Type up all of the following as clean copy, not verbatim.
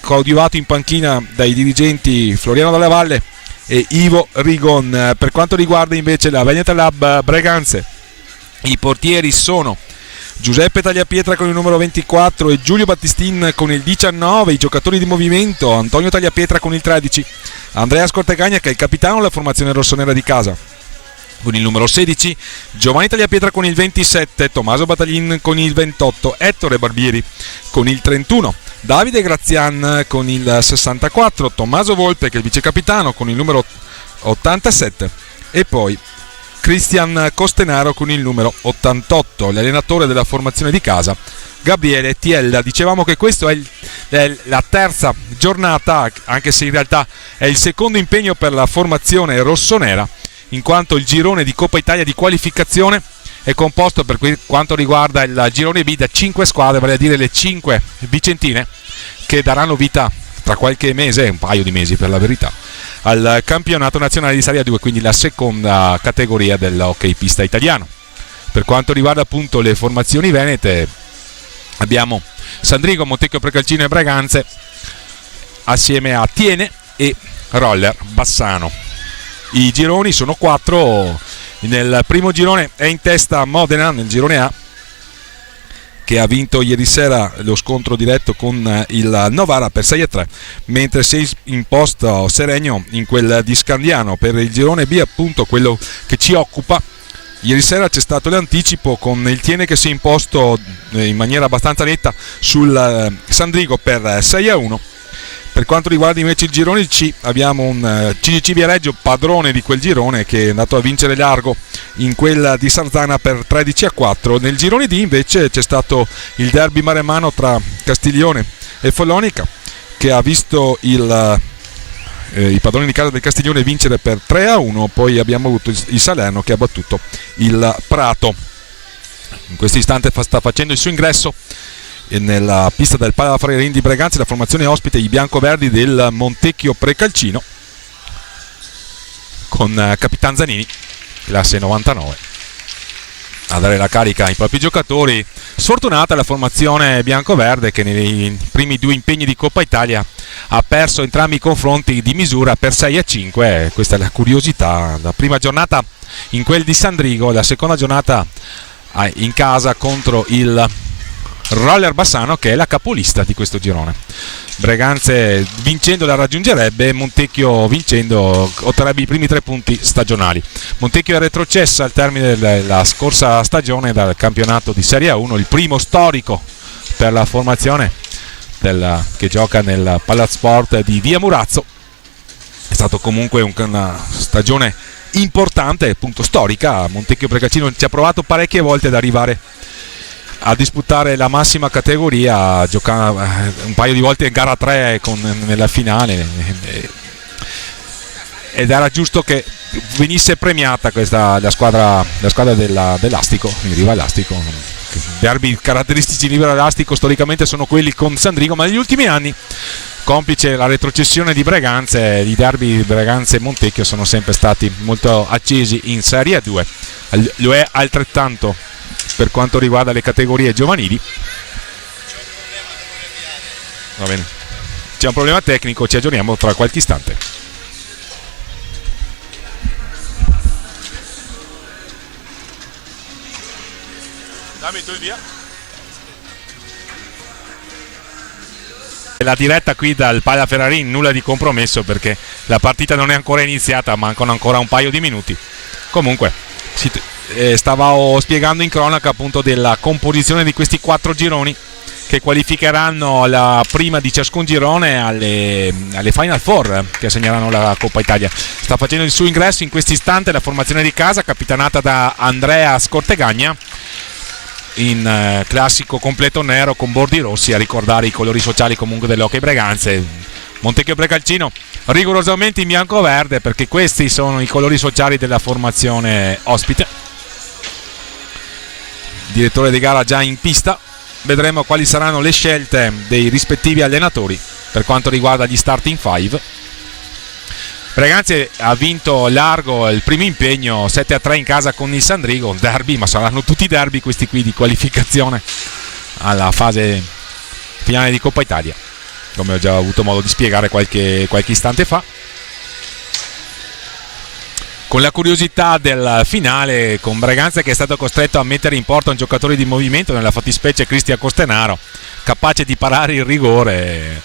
coadiuvato in panchina dai dirigenti Floriano Dalla Valle e Ivo Rigon. Per quanto riguarda invece la Veneta Lab Breganze, i portieri sono Giuseppe Tagliapietra con il numero 24 e Giulio Battistin con il 19, i giocatori di movimento Antonio Tagliapietra con il 13, Andrea Scortegagna che è il capitano della formazione rossonera di casa con il numero 16, Giovanni Tagliapietra con il 27, Tommaso Battaglin con il 28, Ettore Barbieri con il 31, Davide Grazian con il 64, Tommaso Volpe che è il vicecapitano con il numero 87 e poi Cristian Costenaro con il numero 88, l'allenatore della formazione di casa Gabriele Tiella. Dicevamo che questa è la terza giornata, anche se in realtà è il secondo impegno per la formazione rossonera, in quanto il girone di Coppa Italia di qualificazione è composto per quanto riguarda il girone B da 5 squadre, vale a dire le 5 vicentine che daranno vita tra qualche mese, un paio di mesi per la verità, al campionato nazionale di Serie 2, quindi la seconda categoria dell'hockey pista italiano. Per quanto riguarda appunto le formazioni venete, abbiamo Sandrigo, Montecchio Precalcino e Breganze assieme a Tiene e Roller Bassano. I gironi sono 4, nel primo girone è in testa Modena nel girone A, che ha vinto ieri sera lo scontro diretto con il Novara per 6-3, mentre si è imposto Seregno in quel di Scandiano. Per il girone B, appunto quello che ci occupa, ieri sera c'è stato l'anticipo con il Tiene che si è imposto in maniera abbastanza netta sul Sandrigo per 6-1. Per quanto riguarda invece il girone C, abbiamo un CGC Viareggio, padrone di quel girone, che è andato a vincere largo in quella di Sarzana per 13-4. Nel girone D invece c'è stato il derby maremmano tra Castiglione e Follonica, che ha visto i padroni di casa del Castiglione vincere per 3-1. Poi abbiamo avuto il Salerno che ha battuto il Prato. In questo istante sta facendo il suo ingresso nella pista del Pala Frerin di Breganze la formazione ospite, i biancoverdi del Montecchio Precalcino, con Capitan Zanini, classe 99, a dare la carica ai propri giocatori. Sfortunata la formazione biancoverde, che nei primi 2 impegni di Coppa Italia ha perso entrambi i confronti di misura per 6-5. Questa è la curiosità. La prima giornata in quel di Sandrigo, la seconda giornata in casa contro il Roller Bassano, che è la capolista di questo girone. Breganze vincendo la raggiungerebbe, Montecchio vincendo otterrebbe i primi 3 punti stagionali. Montecchio è retrocessa al termine della scorsa stagione dal campionato di Serie 1, il primo storico per la formazione che gioca nel Palazsport di Via Murazzo. È stato comunque una stagione importante, appunto storica. Montecchio Precalcino ci ha provato parecchie volte ad arrivare a disputare la massima categoria, giocando un paio di volte in gara 3 nella finale, ed era giusto che venisse premiata la squadra dell'Astico, il Riva Elastico. Derby caratteristici di Riva Elastico storicamente sono quelli con Sandrigo, ma negli ultimi anni, complice la retrocessione di Breganze, i derby Breganze e Montecchio sono sempre stati molto accesi in Serie 2. Lo è altrettanto per quanto riguarda le categorie giovanili. Va bene, c'è un problema tecnico, ci aggiorniamo tra qualche istante. Dammi tu il via. La diretta qui dal Pala Ferrarin, nulla di compromesso perché la partita non è ancora iniziata, mancano ancora un paio di minuti. Comunque stavo spiegando in cronaca appunto della composizione di questi 4 gironi che qualificheranno la prima di ciascun girone alle Final Four che assegneranno la Coppa Italia. Sta facendo il suo ingresso in questo istante la formazione di casa, capitanata da Andrea Scortegagna, in classico completo nero con bordi rossi, a ricordare i colori sociali comunque dell'Hockey Breganze. Montecchio Precalcino rigorosamente in bianco-verde, perché questi sono i colori sociali della formazione ospite. Direttore di gara già in pista, vedremo quali saranno le scelte dei rispettivi allenatori per quanto riguarda gli starting 5. Breganze ha vinto largo il primo impegno 7-3 in casa con il Sandrigo, derby, ma saranno tutti derby questi qui di qualificazione alla fase finale di Coppa Italia. come ho già avuto modo di spiegare qualche istante fa. Con la curiosità del finale, con Braganza che è stato costretto a mettere in porta un giocatore di movimento, nella fattispecie Cristian Costenaro, capace di parare il rigore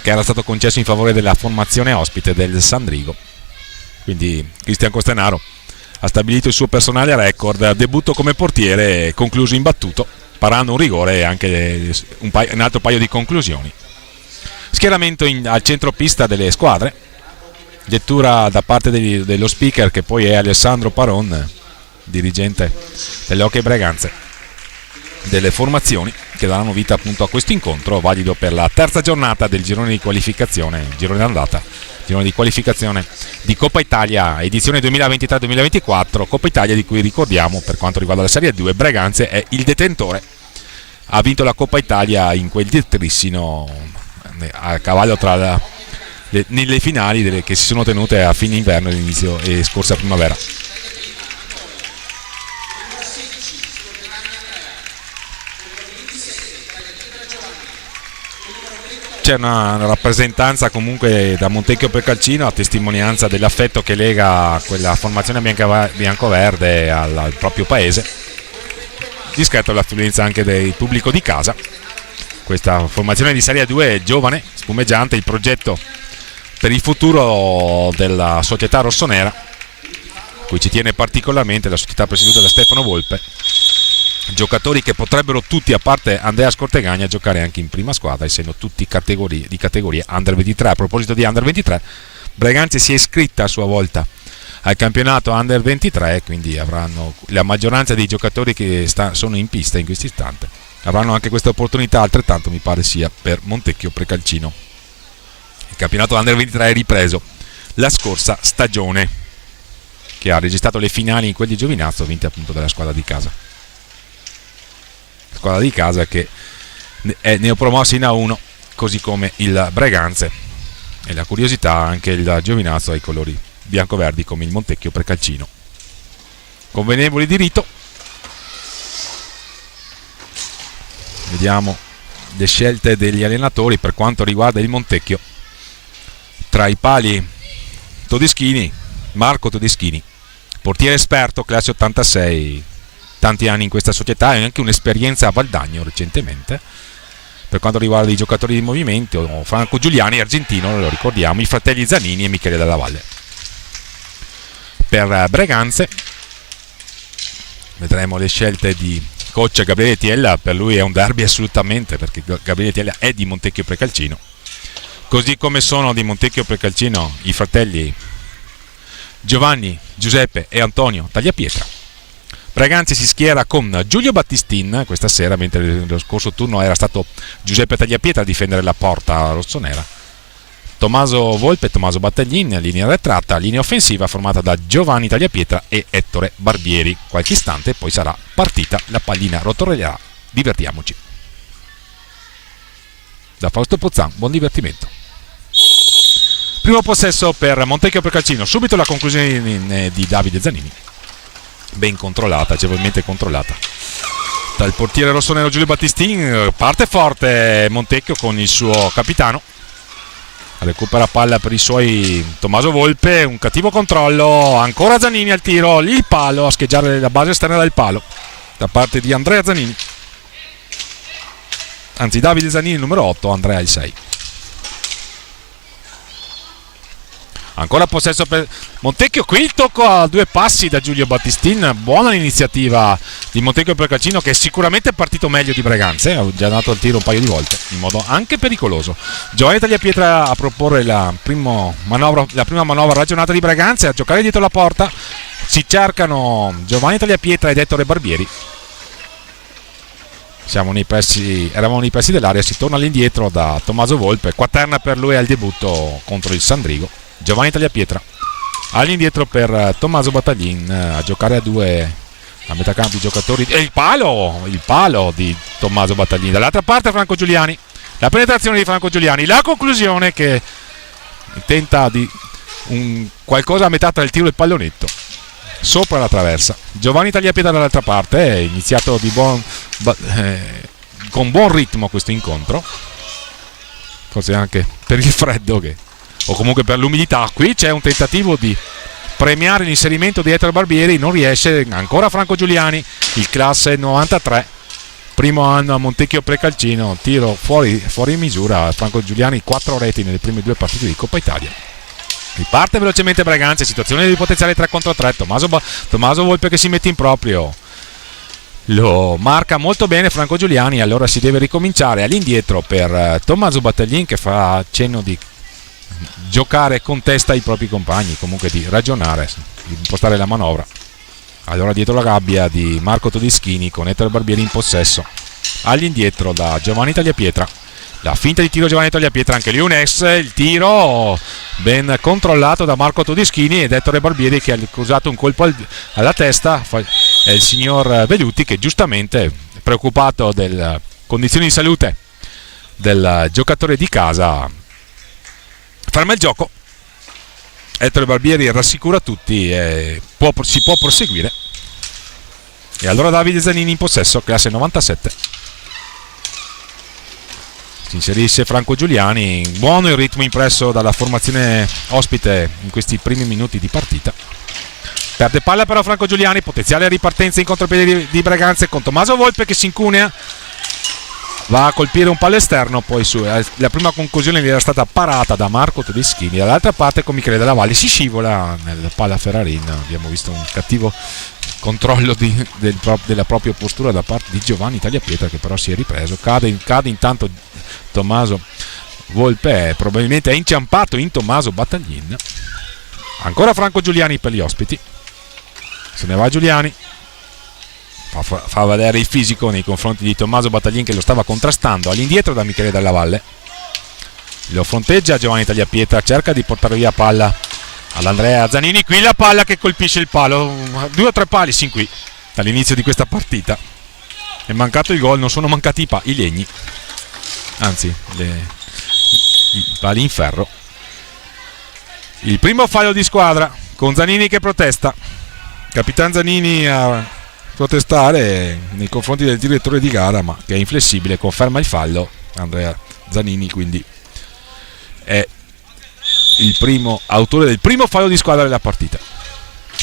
che era stato concesso in favore della formazione ospite del Sandrigo. Quindi Cristian Costenaro ha stabilito il suo personale record, debutto come portiere concluso imbattuto, parando un rigore e anche un altro paio di conclusioni. Schieramento al centropista delle squadre, lettura da parte dello speaker, che poi è Alessandro Paron, dirigente dell'Hockey Breganze, delle formazioni che daranno vita appunto a questo incontro valido per la terza giornata del girone di qualificazione, girone d'andata, girone di qualificazione di Coppa Italia edizione 2023-2024, Coppa Italia di cui ricordiamo, per quanto riguarda la Serie 2, Breganze è il detentore, ha vinto la Coppa Italia in quel dietrissimo a cavallo nelle finali che si sono tenute a fine inverno, all'inizio e scorsa primavera. C'è una rappresentanza comunque da Montecchio Precalcino, a testimonianza dell'affetto che lega quella formazione bianco-verde al proprio paese, discreto l'affluenza anche del pubblico di casa. Questa formazione di Serie 2 è giovane, spumeggiante, il progetto per il futuro della società rossonera, cui ci tiene particolarmente la società presieduta da Stefano Volpe. Giocatori che potrebbero tutti, a parte Andrea Scortegagna, giocare anche in prima squadra, essendo tutti di categoria Under 23. A proposito di Under 23, Breganze si è iscritta a sua volta al campionato Under 23, quindi avranno la maggioranza dei giocatori che sono in pista in questo istante. Avranno anche questa opportunità, altrettanto mi pare sia per Montecchio Precalcino. Il campionato Under 23 è ripreso la scorsa stagione, che ha registrato le finali in quel di Giovinazzo, vinte appunto dalla squadra di casa. Squadra di casa che è neopromossa in A1, così come il Breganze, e la curiosità anche il Giovinazzo ai colori bianco-verdi come il Montecchio Precalcino. Convenevoli di rito, vediamo le scelte degli allenatori per quanto riguarda il Montecchio. Tra i pali Marco Todeschini, portiere esperto, classe 86, tanti anni in questa società e anche un'esperienza a Valdagno recentemente. Per quanto riguarda i giocatori di movimento, Franco Giuliani, argentino, lo ricordiamo, i fratelli Zanini e Michele Dalla Valle. Per Breganze vedremo le scelte di coach Gabriele Tiella. Per lui è un derby assolutamente, perché Gabriele Tiella è di Montecchio Precalcino, così come sono di Montecchio Precalcino i fratelli Giovanni, Giuseppe e Antonio Tagliapietra. Breganze si schiera con Giulio Battistin questa sera, mentre nello scorso turno era stato Giuseppe Tagliapietra a difendere la porta rossonera. Tommaso Volpe e Tommaso Battaglin, linea arretrata, linea offensiva formata da Giovanni Tagliapietra e Ettore Barbieri. Qualche istante poi sarà partita, la pallina rotolerà, divertiamoci. Da Fausto Pozzan, buon divertimento. Primo possesso per Montecchio Precalcino, subito la conclusione di Davide Zanini, ben controllata, agevolmente controllata dal portiere rossonero Giulio Battistin. Parte forte Montecchio con il suo capitano, recupera palla per i suoi Tommaso Volpe, un cattivo controllo, ancora Zanini al tiro, lì il palo, a scheggiare la base esterna del palo da parte di Andrea Zanini, anzi Davide Zanini il numero 8, Andrea il 6. Ancora possesso per Montecchio, qui il tocco a due passi da Giulio Battistin. Buona l'iniziativa di Montecchio Precalcino, che è sicuramente partito meglio di Breganze, ha già dato il tiro un paio di volte in modo anche pericoloso. Giovanni Tagliapietra a proporre la prima manovra ragionata di Breganze, a giocare dietro la porta. Si cercano Giovanni Tagliapietra ed Ettore Barbieri. Eravamo nei pressi dell'area, si torna all'indietro da Tommaso Volpe, quaterna per lui al debutto contro il Sandrigo. Giovanni Tagliapietra all'indietro per Tommaso Battaglin, a giocare a due a metà campo i giocatori, e il palo di Tommaso Battaglin. Dall'altra parte Franco Giuliani, la penetrazione di Franco Giuliani, la conclusione che tenta di qualcosa a metà tra il tiro e il pallonetto sopra la traversa. Giovanni Tagliapietra dall'altra parte, è iniziato con buon ritmo questo incontro. forse anche per il freddo o comunque per l'umidità. Qui c'è un tentativo di premiare l'inserimento di Ettore Barbieri, non riesce ancora Franco Giuliani, il classe 93, primo anno a Montecchio Precalcino, tiro fuori misura. Franco Giuliani 4 reti nelle prime 2 partite di Coppa Italia. Riparte velocemente Braganza, situazione di potenziale 3 contro 3, Tommaso Volpe che si mette in proprio, lo marca molto bene Franco Giuliani, allora si deve ricominciare all'indietro per Tommaso Battaglin, che fa cenno di giocare con testa ai propri compagni, comunque di ragionare, di impostare la manovra. Allora dietro la gabbia di Marco Todischini con Ettore Barbieri in possesso, all'indietro da Giovanni Tagliapietra, la finta di tiro Giovanni Tagliapietra, anche lì un ex, il tiro ben controllato da Marco Todischini ed Ettore Barbieri che ha accusato un colpo alla testa, è il signor Veluti che giustamente, preoccupato delle condizioni di salute del giocatore di casa, ferma il gioco. Ettore Barbieri rassicura tutti e si può proseguire. E allora Davide Zanini in possesso, classe 97. Si inserisce Franco Giuliani, buono il ritmo impresso dalla formazione ospite in questi primi minuti di partita. Perde palla però Franco Giuliani, potenziale ripartenza in contropiede di Braganza con Tommaso Volpe che si incunea, va a colpire un palo esterno, poi la prima conclusione gli era stata parata da Marco Todischini, dall'altra parte con Michele Della Valle si scivola nel palla Ferrarin. Abbiamo visto un cattivo controllo della propria postura da parte di Giovanni Tagliapietra, che però si è ripreso, cade intanto Tommaso Volpe, probabilmente è inciampato in Tommaso Battaglin. Ancora Franco Giuliani per gli ospiti, se ne va Giuliani, fa vedere il fisico nei confronti di Tommaso Battaglin che lo stava contrastando, all'indietro da Michele Della Valle, lo fronteggia Giovanni Tagliapietra, cerca di portare via palla all'Andrea Zanini, qui la palla che colpisce il palo, 2 o 3 pali sin qui dall'inizio di questa partita, è mancato il gol, non sono mancati i legni, anzi i pali in ferro. Il primo fallo di squadra con Zanini che protesta, Capitan Zanini a protestare nei confronti del direttore di gara, ma che è inflessibile, conferma il fallo Andrea Zanini, quindi è il primo autore del primo fallo di squadra della partita.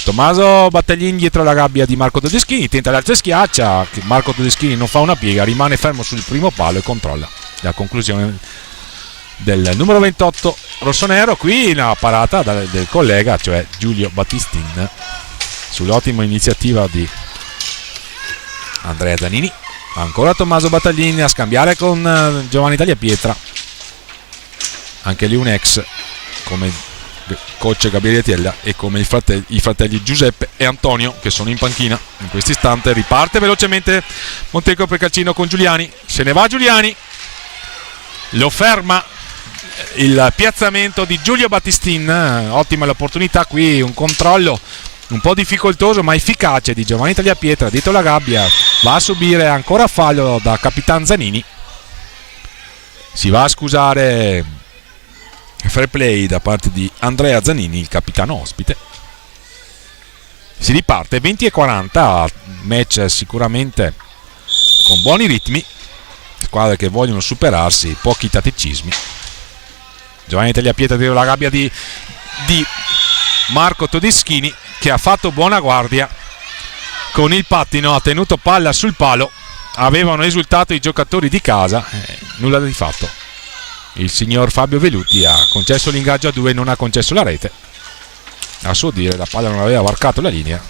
Tommaso Battaglin dietro la gabbia di Marco Todischini, tenta l'alza e schiaccia, Marco Todischini non fa una piega, rimane fermo sul primo palo e controlla la conclusione del numero 28 rossonero. Qui una parata del collega, cioè Giulio Battistin, sull'ottima iniziativa di Andrea Zanini. Ancora Tommaso Battaglin a scambiare con Giovanni Tagliapietra, anche lì un ex come coach Gabriele Tiella e come i fratelli Giuseppe e Antonio che sono in panchina in questo istante. Riparte velocemente Montecchio Precalcino con Giuliani, se ne va Giuliani, lo ferma il piazzamento di Giulio Battistin, ottima l'opportunità qui, un controllo un po' difficoltoso ma efficace di Giovanni Tagliapietra dietro la gabbia, va a subire ancora fallo da Capitan Zanini, si va a scusare, fair play da parte di Andrea Zanini, il capitano ospite. Si riparte 20-40, match sicuramente con buoni ritmi, squadre che vogliono superarsi, pochi tatticismi. Giovanni Tagliapietra dietro la gabbia di Marco Todischini che ha fatto buona guardia con il pattino, ha tenuto palla sul palo, avevano esultato i giocatori di casa, nulla di fatto. Il signor Fabio Veluti ha concesso l'ingaggio a 2, non ha concesso la rete, a suo dire la palla non aveva varcato la linea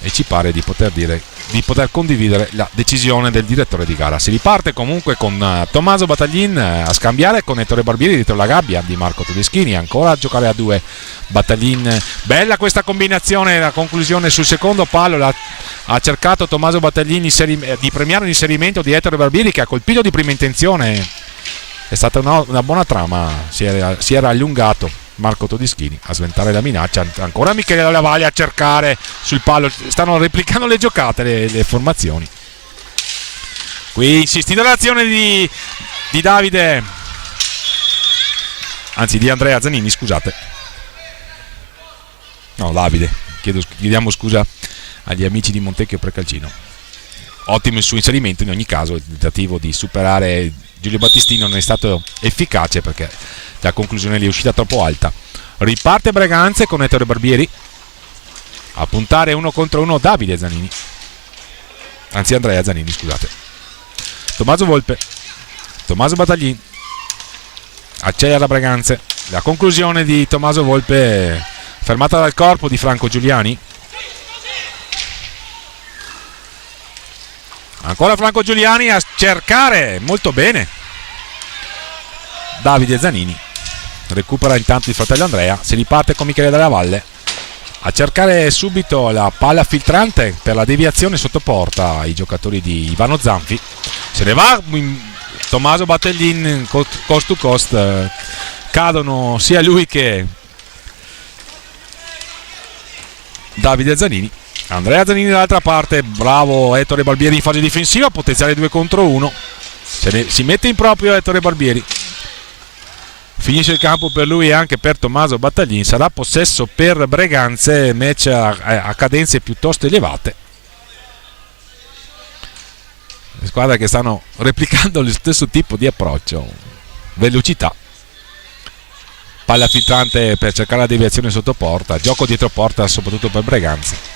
e ci pare di poter condividere la decisione del direttore di gara. Si riparte comunque con Tommaso Battaglin a scambiare con Ettore Barbieri dietro la gabbia di Marco Todischini, ancora a giocare a 2 Battaglin, bella questa combinazione, la conclusione sul secondo palo ha cercato Tommaso Battaglin di premiare l'inserimento di Ettore Barbieri che ha colpito di prima intenzione, è stata una buona trama, si era allungato Marco Todischini a sventare la minaccia, ancora Michele Della Valle a cercare sul palo, stanno replicando le giocate, le formazioni. Qui insistita l'azione di Davide, anzi di Andrea Zanini, scusate, no Davide, chiediamo scusa agli amici di Montecchio Precalcino. Ottimo il suo inserimento in ogni caso, il tentativo di superare Giulio Battistini non è stato efficace perché la conclusione gli è uscita troppo alta. Riparte Breganze con Ettore Barbieri a puntare 1 contro 1 Davide Zanini, anzi Andrea Zanini, scusate. Tommaso Volpe, Tommaso Battaglin, accelera Breganze, la conclusione di Tommaso Volpe fermata dal corpo di Franco Giuliani. Ancora Franco Giuliani a cercare, molto bene Davide Zanini, recupera intanto il fratello Andrea, si riparte con Michele Della Valle a cercare subito la palla filtrante per la deviazione sotto porta. I giocatori di Ivano Zanfi, se ne va Tommaso Battaglin cost to cost, cadono sia lui che Davide Zanini. Andrea Zanini dall'altra parte, bravo Ettore Barbieri in fase difensiva, potenziale 2 contro 1, si mette in proprio Ettore Barbieri, finisce il campo per lui e anche per Tommaso Battaglin. Sarà possesso per Breganze, match a cadenze piuttosto elevate, le squadre che stanno replicando lo stesso tipo di approccio, velocità, palla filtrante per cercare la deviazione sotto porta, gioco dietro porta soprattutto per Breganze.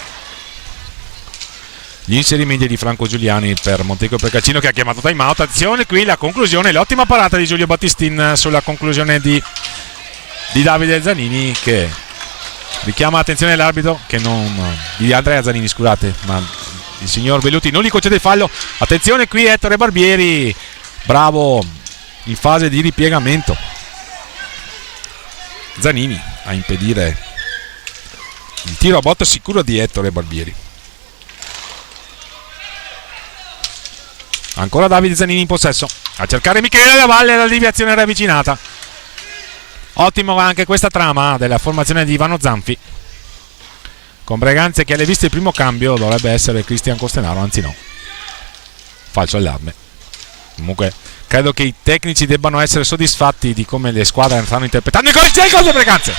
Gli inserimenti di Franco Giuliani per Montecchio Precalcino che ha chiamato time out. Attenzione qui la conclusione, l'ottima parata di Giulio Battistin sulla conclusione di Davide Zanini, che richiama l'attenzione dell'arbitro, che non di Andrea Zanini, scusate, ma il signor Velluti non gli concede il fallo. Attenzione qui Ettore Barbieri, bravo in fase di ripiegamento Zanini a impedire il tiro a botta sicuro di Ettore Barbieri. Ancora Davide Zanini in possesso, a cercare Michele Della Valle, la deviazione ravvicinata. Ottimo anche questa trama della formazione di Ivano Zanfi, con Breganze che alle viste il primo cambio dovrebbe essere Cristian Costenaro, anzi no, falso allarme. Comunque credo che i tecnici debbano essere soddisfatti di come le squadre stanno interpretando il gol di Breganze.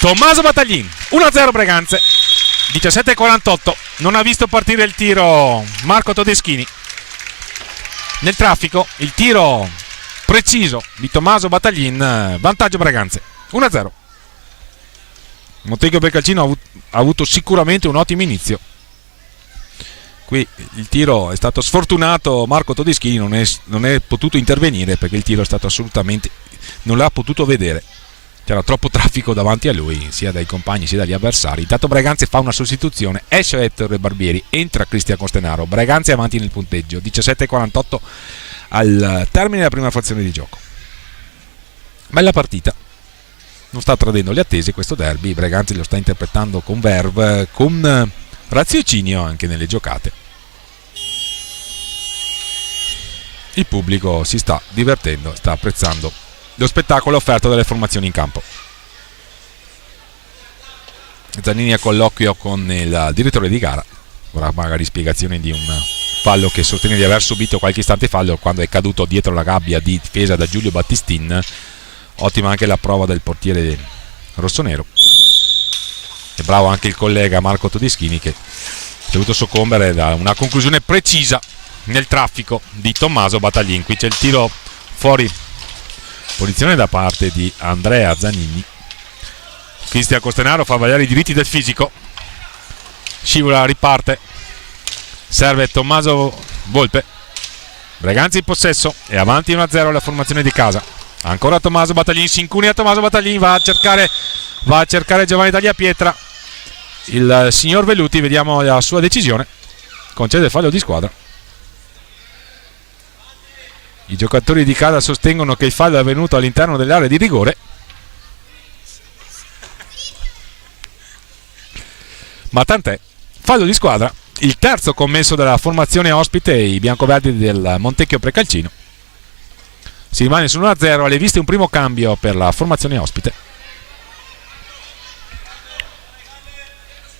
Tommaso Battaglin, 1-0 Breganze. 17:48, non ha visto partire il tiro Marco Todeschini. Nel traffico il tiro preciso di Tommaso Battaglin, vantaggio Breganze 1-0. Montecchio Precalcino ha avuto sicuramente un ottimo inizio. Qui il tiro è stato sfortunato, Marco Todeschini non è potuto intervenire perché il tiro è stato assolutamente, non l'ha potuto vedere. C'era troppo traffico davanti a lui, sia dai compagni sia dagli avversari. Intanto Breganze fa una sostituzione, esce Ettore Barbieri, entra Cristian Costenaro. Breganze avanti nel punteggio, 17:48 al termine della prima frazione di gioco. Bella partita, non sta tradendo le attese questo derby. Breganze lo sta interpretando con verve, con raziocinio anche nelle giocate. Il pubblico si sta divertendo, sta apprezzando lo spettacolo offerto dalle formazioni in campo. Zanini a colloquio con il direttore di gara, ora magari spiegazioni di un fallo che sostiene di aver subito qualche istante fallo quando è caduto dietro la gabbia di difesa da Giulio Battistin. Ottima anche la prova del portiere rossonero, e bravo anche il collega Marco Todeschini che è dovuto soccombere da una conclusione precisa nel traffico di Tommaso Battaglin. Qui c'è il tiro fuori posizione da parte di Andrea Zanini. Cristian Costenaro fa valere i diritti del fisico, scivola, riparte, serve Tommaso Volpe. Breganze in possesso e avanti 1-0 la formazione di casa. Ancora Tommaso Battaglin, si incunia Tommaso Battaglin, va a cercare Giovanni Tagliapietra. Il signor Velluti, vediamo la sua decisione, concede fallo di squadra. I giocatori di casa sostengono che il fallo è avvenuto all'interno dell'area di rigore, ma tant'è, fallo di squadra, il terzo commesso dalla formazione ospite, i biancoverdi del Montecchio Precalcino. Si rimane su 1-0, alle viste un primo cambio per la formazione ospite.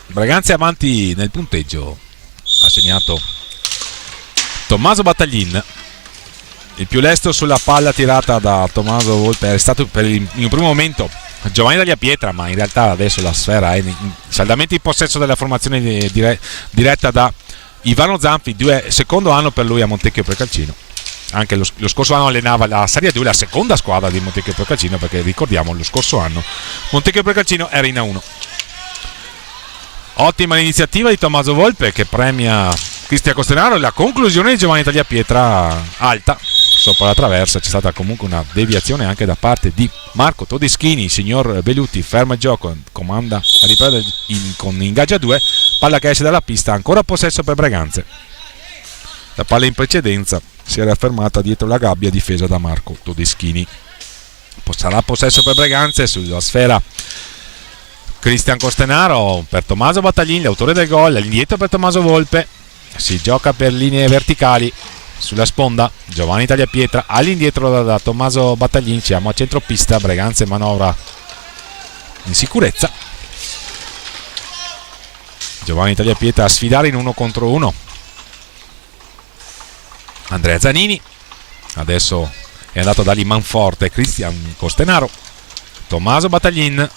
Breganze avanti nel punteggio, ha segnato Tommaso Battaglin. Il più lesto sulla palla tirata da Tommaso Volpe è stato in un primo momento Giovanni Tagliapietra, ma in realtà adesso la sfera è saldamente in possesso della formazione diretta da Ivano Zanfi, secondo anno per lui a Montecchio Precalcino. Anche lo scorso anno allenava la Serie 2, la seconda squadra di Montecchio Precalcino, perché ricordiamo lo scorso anno Montecchio Precalcino era in A1. Ottima l'iniziativa di Tommaso Volpe che premia Cristian Costenaro. La conclusione di Giovanni Tagliapietra alta sopra la traversa. C'è stata comunque una deviazione anche da parte di Marco Todeschini. Signor Beluti ferma il gioco, comanda a riprendere con ingaggia 2, palla che esce dalla pista, ancora possesso per Breganze. La palla in precedenza si era fermata dietro la gabbia difesa da Marco Todeschini. Sarà possesso per Breganze sulla sfera Cristian Costenaro per Tommaso Battaglin, l'autore del gol, all'indietro per Tommaso Volpe, si gioca per linee verticali sulla sponda, Giovanni Tagliapietra all'indietro da Tommaso Battaglin, siamo a centropista, Breganze manovra in sicurezza, Giovanni Tagliapietra a sfidare in 1 contro 1, Andrea Zanini, adesso è andato da lì manforte Cristian Costenaro, Tommaso Battaglin,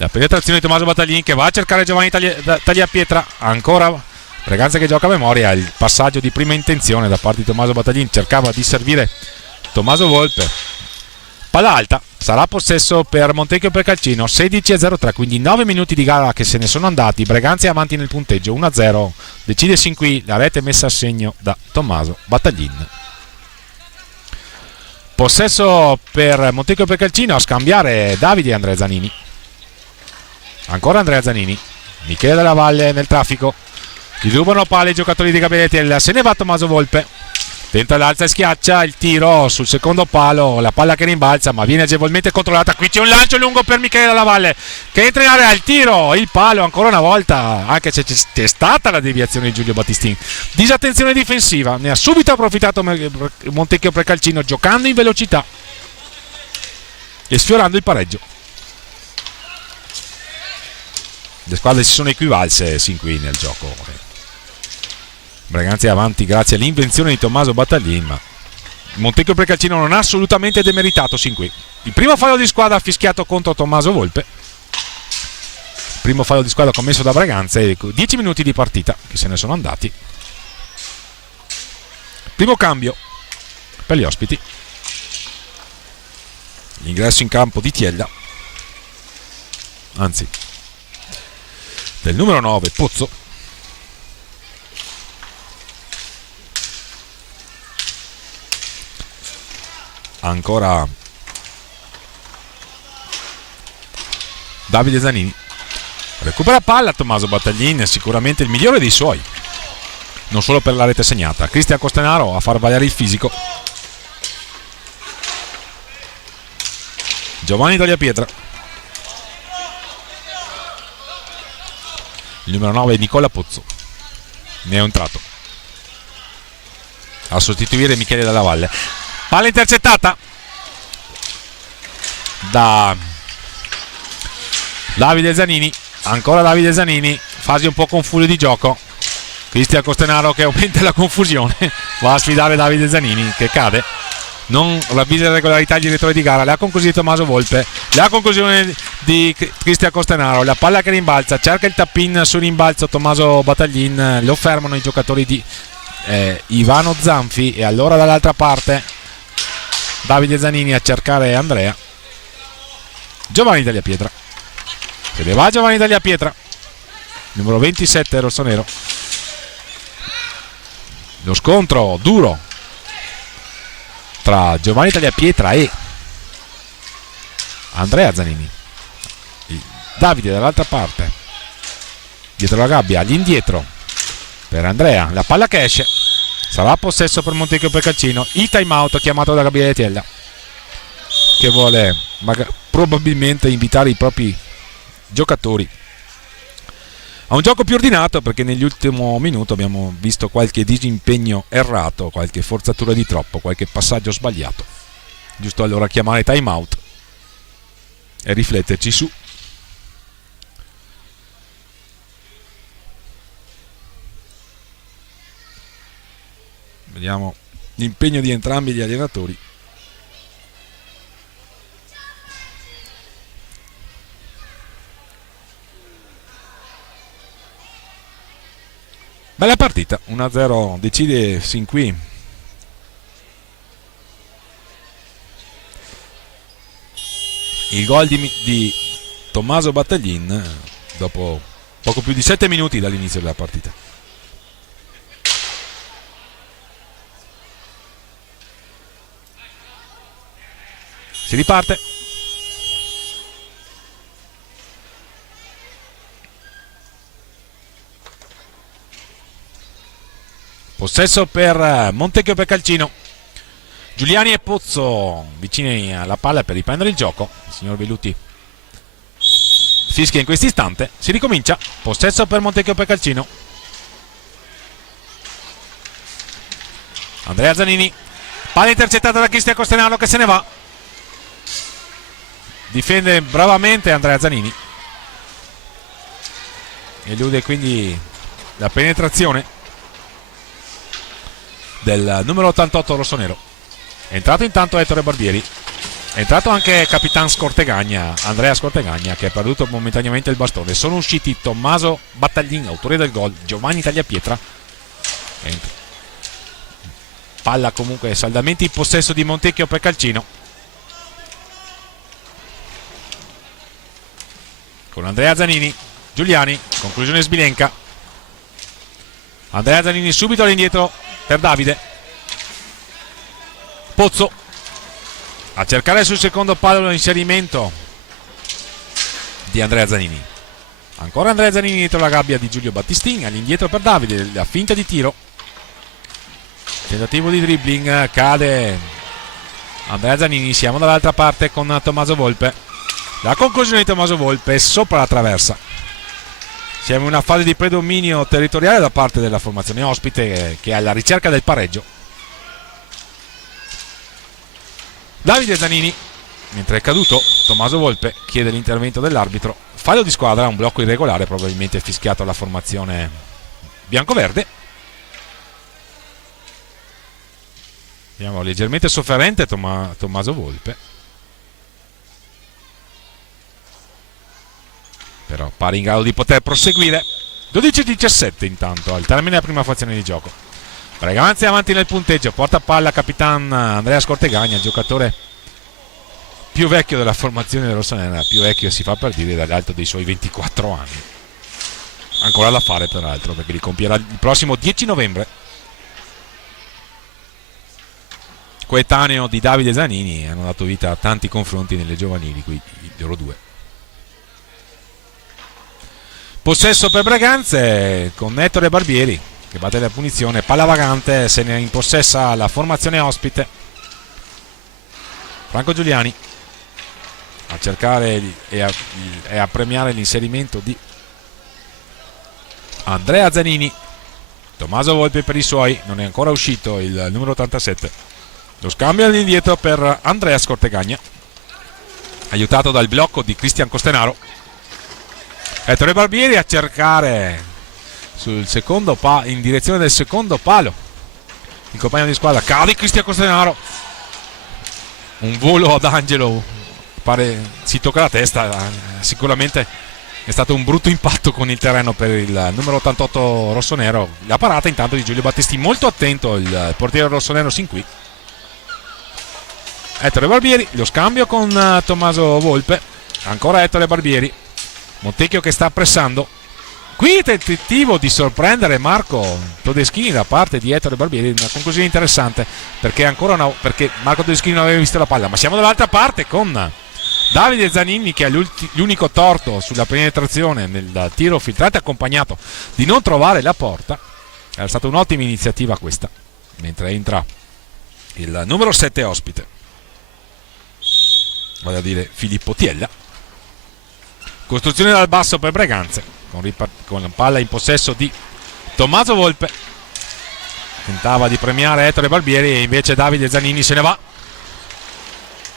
la penetrazione di Tommaso Battaglin che va a cercare Giovanni Tagliapietra, ancora Breganze che gioca a memoria, il passaggio di prima intenzione da parte di Tommaso Battaglin, cercava di servire Tommaso Volpe, palla alta, sarà possesso per Montecchio Precalcino, 16-03, quindi 9 minuti di gara che se ne sono andati, Breganze è avanti nel punteggio 1-0, decide sin qui la rete messa a segno da Tommaso Battaglin. Possesso per Montecchio Precalcino, a scambiare Davide e Andrea Zanini. Ancora Andrea Zanini, Michele Della Valle nel traffico, gli rubano palla i giocatori di Gabriele Tiella, se ne va Tommaso Volpe, tenta l'alza e schiaccia, il tiro sul secondo palo, la palla che rimbalza ma viene agevolmente controllata, qui c'è un lancio lungo per Michele Della Valle che entra in area, il tiro, il palo ancora una volta, anche se c'è stata la deviazione di Giulio Battistin, disattenzione difensiva, ne ha subito approfittato Montecchio Precalcino giocando in velocità e sfiorando il pareggio. Le squadre si sono equivalse sin qui nel gioco. Breganze è avanti grazie all'invenzione di Tommaso Battaglin, ma Montecchio Precalcino non ha assolutamente demeritato sin qui. Il primo fallo di squadra fischiato contro Tommaso Volpe, il primo fallo di squadra commesso da Breganze, 10 minuti di partita che se ne sono andati. Primo cambio per gli ospiti, l'ingresso in campo di Tiella, anzi del numero 9 Pozzo, ancora Davide Zanini, recupera palla Tommaso Battaglin, sicuramente il migliore dei suoi, non solo per la rete segnata. Cristian Costenaro a far variare il fisico, Giovanni Tagliapietra, il numero 9 Nicola Pozzo, ne è entrato a sostituire Michele Della Valle. Palla intercettata da Davide Zanini, ancora Davide Zanini, fasi un po' confuse di gioco, Cristian Costenaro che aumenta la confusione, va a sfidare Davide Zanini che cade, non ravvisa la regolarità agli direttori di gara, la conclusione di Tommaso Volpe, la conclusione di Cristian Costenaro, la palla che rimbalza, cerca il tap-in sul rimbalzo Tommaso Battaglin, lo fermano i giocatori di Ivano Zanfi e allora dall'altra parte Davide Zanini a cercare Andrea, Giovanni Tagliapietra, se ne va Giovanni Tagliapietra, numero 27 rossonero, lo scontro duro tra Giovanni Tagliapietra e Andrea Zanini, Davide dall'altra parte dietro la gabbia, all'indietro per Andrea, la palla che esce, sarà possesso per Montecchio Precalcino, il time out chiamato da Gabriele Tiella che vuole probabilmente invitare i propri giocatori a un gioco più ordinato, perché nell'ultimo minuto abbiamo visto qualche disimpegno errato, qualche forzatura di troppo, qualche passaggio sbagliato. Giusto allora chiamare time out e rifletterci su. Vediamo l'impegno di entrambi gli allenatori. Bella partita, 1-0 decide sin qui il gol di Tommaso Battaglin dopo poco più di 7 minuti dall'inizio della partita. Si riparte. Possesso per Montecchio per Calcino. Giuliani e Pozzo vicini alla palla per riprendere il gioco. Il signor Velluti fischia in questo istante. Si ricomincia. Possesso per Montecchio per Calcino. Andrea Zanini. Palla intercettata da Cristian Costenaro che se ne va. Difende bravamente Andrea Zanini. Elude quindi la penetrazione del numero 88 rossonero. È entrato intanto Ettore Barbieri. È entrato anche Capitan Scortegagna, Andrea Scortegagna, che ha perduto momentaneamente il bastone. Sono usciti Tommaso Battaglin, autore del gol, Giovanni Tagliapietra. Palla comunque saldamente in possesso di Montecchio per Calcino, con Andrea Zanini. Giuliani, conclusione Sbilenka. Andrea Zanini subito all'indietro per Davide. Pozzo a cercare sul secondo palo l'inserimento di Andrea Zanini. Ancora Andrea Zanini dietro la gabbia di Giulio Battistin, all'indietro per Davide, la finta di tiro, tentativo di dribbling, cade Andrea Zanini. Siamo dall'altra parte con Tommaso Volpe. La conclusione di Tommaso Volpe sopra la traversa. Siamo in una fase di predominio territoriale da parte della formazione ospite che è alla ricerca del pareggio. Davide Zanini, mentre è caduto Tommaso Volpe, chiede l'intervento dell'arbitro. Fallo di squadra, un blocco irregolare probabilmente fischiato alla formazione biancoverde. Vediamo, leggermente sofferente Tommaso Volpe, però pare in grado di poter proseguire. 12-17 intanto al termine della prima frazione di gioco. Breganze avanti nel punteggio, porta palla Capitan Andrea Scortegagna, giocatore più vecchio della formazione rossonera, più vecchio si fa per dire, dall'alto dei suoi 24 anni. Ancora da fare peraltro, perché li compierà il prossimo 10 novembre. Coetaneo di Davide Zanini, hanno dato vita a tanti confronti nelle giovanili, qui loro due. Possesso per Breganze con Ettore Barbieri che batte la punizione. Palla vagante, se ne impossessa la formazione ospite. Franco Giuliani a cercare e a premiare l'inserimento di Andrea Zanini. Tommaso Volpe per i suoi, non è ancora uscito il numero 87. Lo scambio all'indietro per Andrea Scortegagna, aiutato dal blocco di Cristian Costenaro. Ettore Barbieri a cercare sul secondo in direzione del secondo palo il compagno di squadra. Cade Cristian Costenaro, un volo ad angelo, pare si tocca la testa. Sicuramente è stato un brutto impatto con il terreno per il numero 88 rossonero. La parata intanto di Giulio Battisti, molto attento il portiere rossonero sin qui. Ettore Barbieri, lo scambio con Tommaso Volpe. Ancora Ettore Barbieri, Montecchio che sta pressando. Qui tentativo di sorprendere Marco Todeschini da parte di Ettore Barbieri, una conclusione interessante perché perché Marco Todeschini non aveva visto la palla. Ma siamo dall'altra parte con Davide Zanini che ha l'unico torto sulla penetrazione nel tiro filtrato, accompagnato di non trovare la porta. Era stata un'ottima iniziativa questa, mentre entra il numero 7 ospite, vale a dire Filippo Tiella. Costruzione dal basso per Breganze con palla in possesso di Tommaso Volpe. Tentava di premiare Ettore Barbieri e invece Davide Zanini se ne va.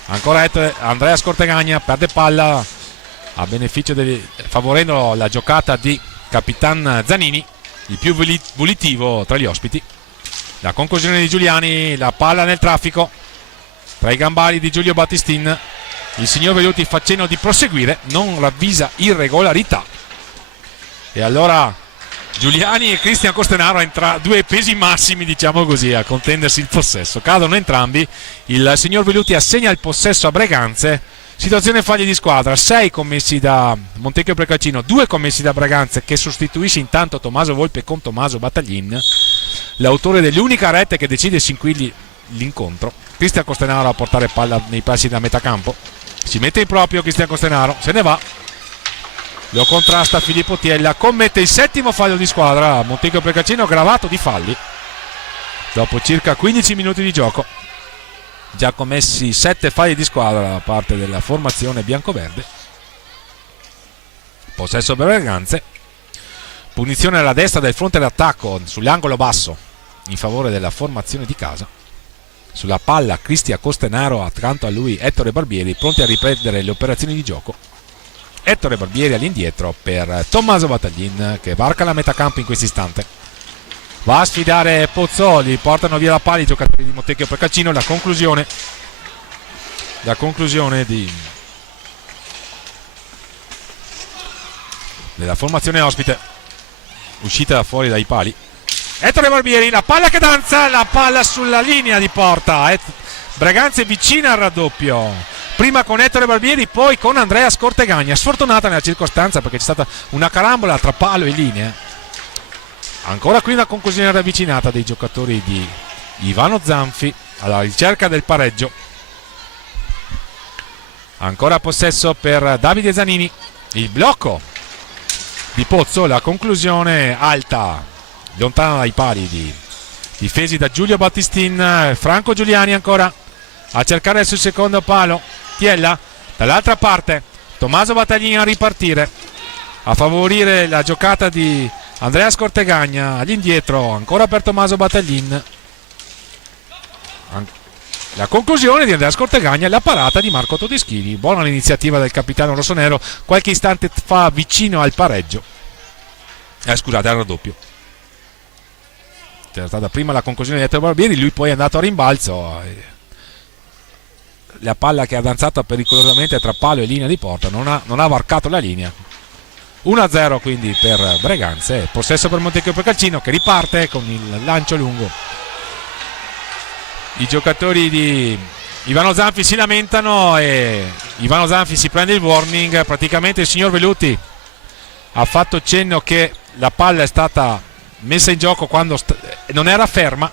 Ancora Andrea Scortegagna perde palla a beneficio favorendo la giocata di Capitan Zanini, il più volitivo tra gli ospiti. La conclusione di Giuliani, la palla nel traffico tra i gambali di Giulio Battistin. Il signor Velluti fa cenno di proseguire, non ravvisa irregolarità, e allora Giuliani e Cristian Costenaro, due pesi massimi, diciamo così, a contendersi il possesso. Cadono entrambi, il signor Veluti assegna il possesso a Breganze. Situazione faglie di squadra, 6 commessi da Montecchio Precalcino, 2 commessi da Breganze, che sostituisce intanto Tommaso Volpe con Tommaso Battaglin, l'autore dell'unica rete che decide sin qui l'incontro. Cristian Costenaro a portare palla nei passi da metà campo, si mette in proprio Cristian Costenaro, se ne va, lo contrasta Filippo Tiella, commette il 7° fallo di squadra. Montecchio Precalcino gravato di falli dopo circa 15 minuti di gioco, già commessi 7 falli di squadra da parte della formazione biancoverde. Possesso per Breganze, punizione alla destra del fronte d'attacco sull'angolo basso in favore della formazione di casa. Sulla palla Cristian Costenaro, accanto a lui Ettore Barbieri, pronti a riprendere le operazioni di gioco. Ettore Barbieri all'indietro per Tommaso Battaglin, che varca la metà campo in questo istante. Va a sfidare Pozzoli, portano via la palla i giocatori di Montecchio Precalcino. La conclusione della formazione ospite, uscita da fuori dai pali. Ettore Barbieri, la palla che danza, la palla sulla linea di porta. Breganze vicina al raddoppio, prima con Ettore Barbieri, poi con Andrea Scortegagna. Sfortunata nella circostanza perché c'è stata una carambola tra palo e linea. Ancora qui una conclusione ravvicinata dei giocatori di Ivano Zanfi alla ricerca del pareggio. Ancora possesso per Davide Zanini, il blocco di Pozzo, la conclusione alta, lontana dai pali, difesi da Giulio Battistin. Franco Giuliani ancora a cercare il suo secondo palo. Tiella dall'altra parte, Tommaso Battaglin a ripartire, a favorire la giocata di Andrea Scortegagna. All'indietro ancora per Tommaso Battaglin, la conclusione di Andrea Scortegagna, la parata di Marco Todeschini. Buona l'iniziativa del capitano rossonero qualche istante fa, vicino al pareggio, scusate, al raddoppio. C'era stata prima la conclusione di Ettore Barbieri, lui poi è andato a rimbalzo, la palla che ha danzato pericolosamente tra palo e linea di porta non ha varcato la linea. 1-0 quindi per Breganze, possesso per Montecchio Precalcino, che riparte con il lancio lungo. I giocatori di Ivano Zanfi si lamentano e Ivano Zanfi si prende il warning. Praticamente il signor Veluti ha fatto cenno che la palla è stata messa in gioco quando non era ferma,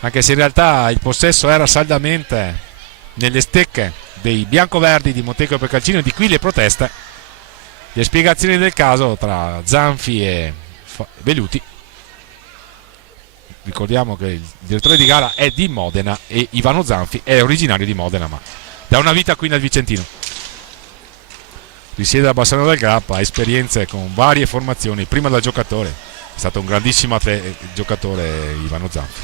anche se in realtà il possesso era saldamente nelle stecche dei biancoverdi di Montecchio Precalcino, e di qui le proteste. Le spiegazioni del caso tra Zanfi e Veluti. Ricordiamo che il direttore di gara è di Modena e Ivano Zanfi è originario di Modena, ma da una vita qui nel Vicentino. Risiede a Bassano del Grappa, ha esperienze con varie formazioni, prima da giocatore. È stato un grandissimo giocatore Ivano Zanfi,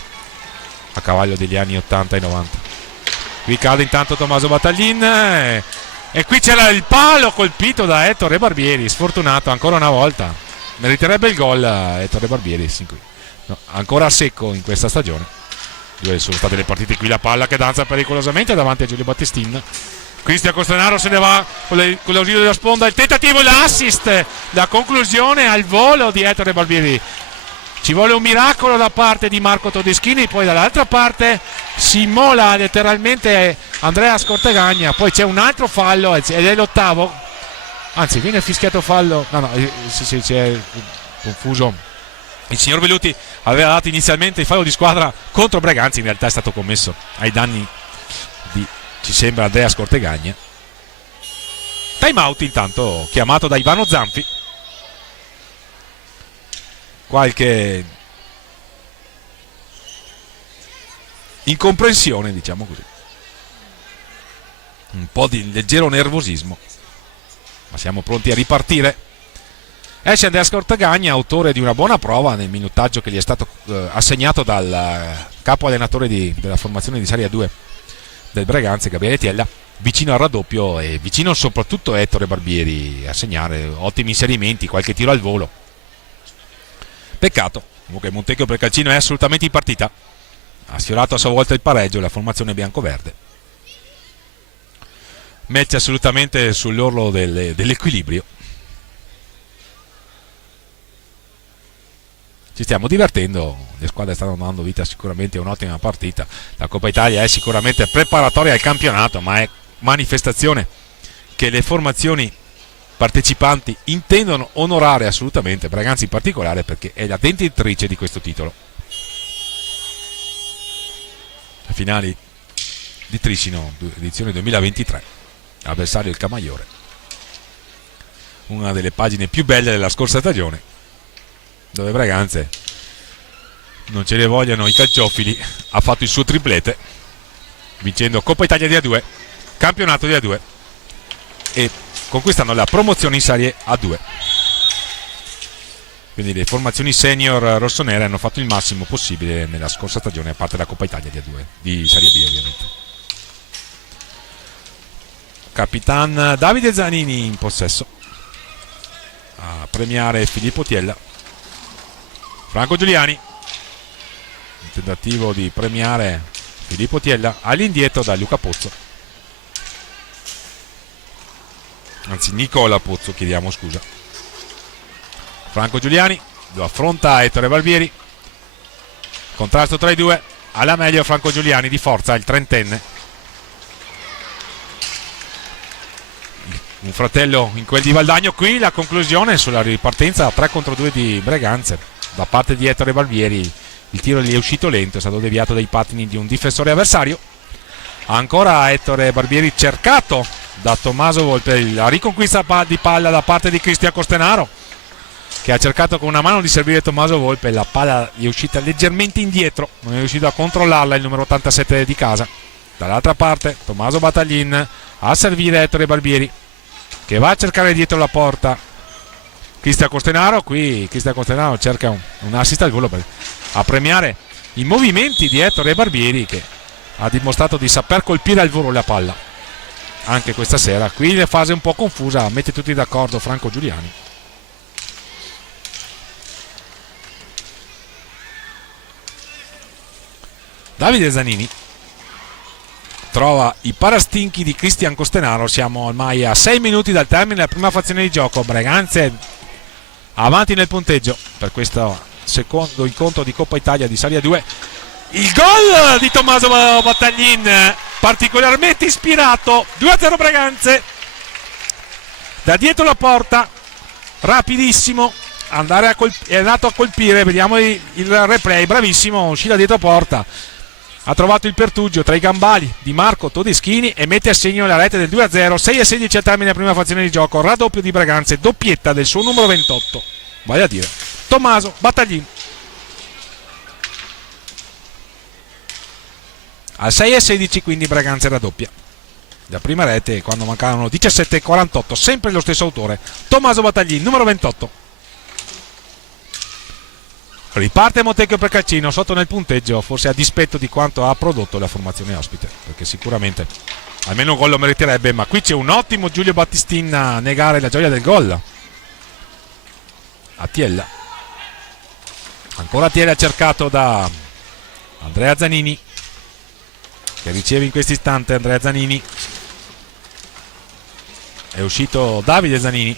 a cavallo degli anni 80 e 90. Qui cade intanto Tommaso Battaglin e qui c'era il palo colpito da Ettore Barbieri, sfortunato ancora una volta. Meriterebbe il gol Ettore Barbieri, no, ancora a secco in questa stagione. Due sono state le partite, qui la palla che danza pericolosamente davanti a Giulio Battistin. Cristian Costenaro se ne va con l'ausilio della sponda, il tentativo, l'assist, la conclusione al volo di Ettore Barbieri. Ci vuole un miracolo da parte di Marco Todeschini, poi dall'altra parte si immola letteralmente Andrea Scortegagna. Poi c'è un altro fallo ed è l'8º, anzi viene fischiato fallo, si è confuso. Il signor Veluti aveva dato inizialmente il fallo di squadra contro Breganze, in realtà è stato commesso ai danni di, ci sembra, Andrea Scortegagna. Time out intanto chiamato da Ivano Zanfi. Qualche incomprensione, diciamo così, un po' di leggero nervosismo, ma siamo pronti a ripartire. Esce Andrea Scortegagna, autore di una buona prova nel minutaggio che gli è stato assegnato dal capo allenatore della formazione di Serie 2 del Breganze, Gabriele Tiella, vicino al raddoppio e vicino soprattutto a Ettore Barbieri a segnare ottimi inserimenti, qualche tiro al volo. Peccato comunque Montecchio Precalcino è assolutamente in partita, ha sfiorato a sua volta il pareggio la formazione biancoverde, match assolutamente sull'orlo dell'equilibrio. ci stiamo divertendo, le squadre stanno dando vita sicuramente a un'ottima partita. La Coppa Italia è sicuramente preparatoria al campionato, ma è manifestazione che le formazioni partecipanti intendono onorare assolutamente, Braganza in particolare, perché è la detentrice di questo titolo. Le finali di Tricino, edizione 2023, avversario il Camaiore, una delle pagine più belle della scorsa stagione, dove Braganze, non ce ne vogliono i calciofili, ha fatto il suo triplete vincendo Coppa Italia di A2, campionato di A2 e conquistando la promozione in Serie A2. Quindi le formazioni senior rossonere hanno fatto il massimo possibile nella scorsa stagione, a parte la Coppa Italia di A2, di Serie B ovviamente. Capitan Davide Zanini in possesso a premiare Filippo Tiella. Franco Giuliani, il tentativo di premiare Filippo Tiella, all'indietro da Luca Pozzo, anzi Nicola Pozzo, chiediamo scusa. Franco Giuliani lo affronta Ettore Barbieri, contrasto tra i due, alla meglio Franco Giuliani, di forza il trentenne, un fratello in quel di Valdagno. Qui la conclusione sulla ripartenza 3 contro 2 di Breganze da parte di Ettore Barbieri. Il tiro gli è uscito lento, è stato deviato dai pattini di un difensore avversario. Ancora Ettore Barbieri cercato da Tommaso Volpe, la riconquista di palla da parte di Cristian Costenaro, che ha cercato con una mano di servire Tommaso Volpe, la palla gli è uscita leggermente indietro, non è riuscito a controllarla il numero 87 di casa. Dall'altra parte Tommaso Battaglin a servire Ettore Barbieri, che va a cercare dietro la porta Cristian Costenaro. Qui Cristian Costenaro cerca un assist al volo a premiare i movimenti di Ettore Barbieri, che ha dimostrato di saper colpire al volo la palla anche questa sera. Qui la fase un po' confusa, mette tutti d'accordo Franco Giuliani. Davide Zanini trova i parastinchi di Cristian Costenaro. Siamo ormai a 6 minuti dal termine della prima frazione di gioco. Breganze avanti nel punteggio per questo secondo incontro di Coppa Italia di Serie 2. Il gol di Tommaso Battaglin, particolarmente ispirato. 2-0 Breganze, da dietro la porta, rapidissimo, è andato a colpire. Vediamo il replay, bravissimo, uscì da dietro porta, ha trovato il pertugio tra i gambali di Marco Todeschini e mette a segno la rete del 2-0. 6-16 al termine della prima frazione di gioco, raddoppio di Breganze, doppietta del suo numero 28, vale a dire Tommaso Battaglin. Al 6-16 quindi Breganze raddoppia la prima rete quando mancavano 17:48, sempre lo stesso autore, Tommaso Battaglin, numero 28. Riparte Montecchio per Calcino sotto nel punteggio, forse a dispetto di quanto ha prodotto la formazione ospite, perché sicuramente almeno un gol lo meriterebbe, ma qui c'è un ottimo Giulio Battistin a negare la gioia del gol a Tiella. Ancora Tiella cercato da Andrea Zanini, che riceve in questo istante. Andrea Zanini, è uscito Davide Zanini,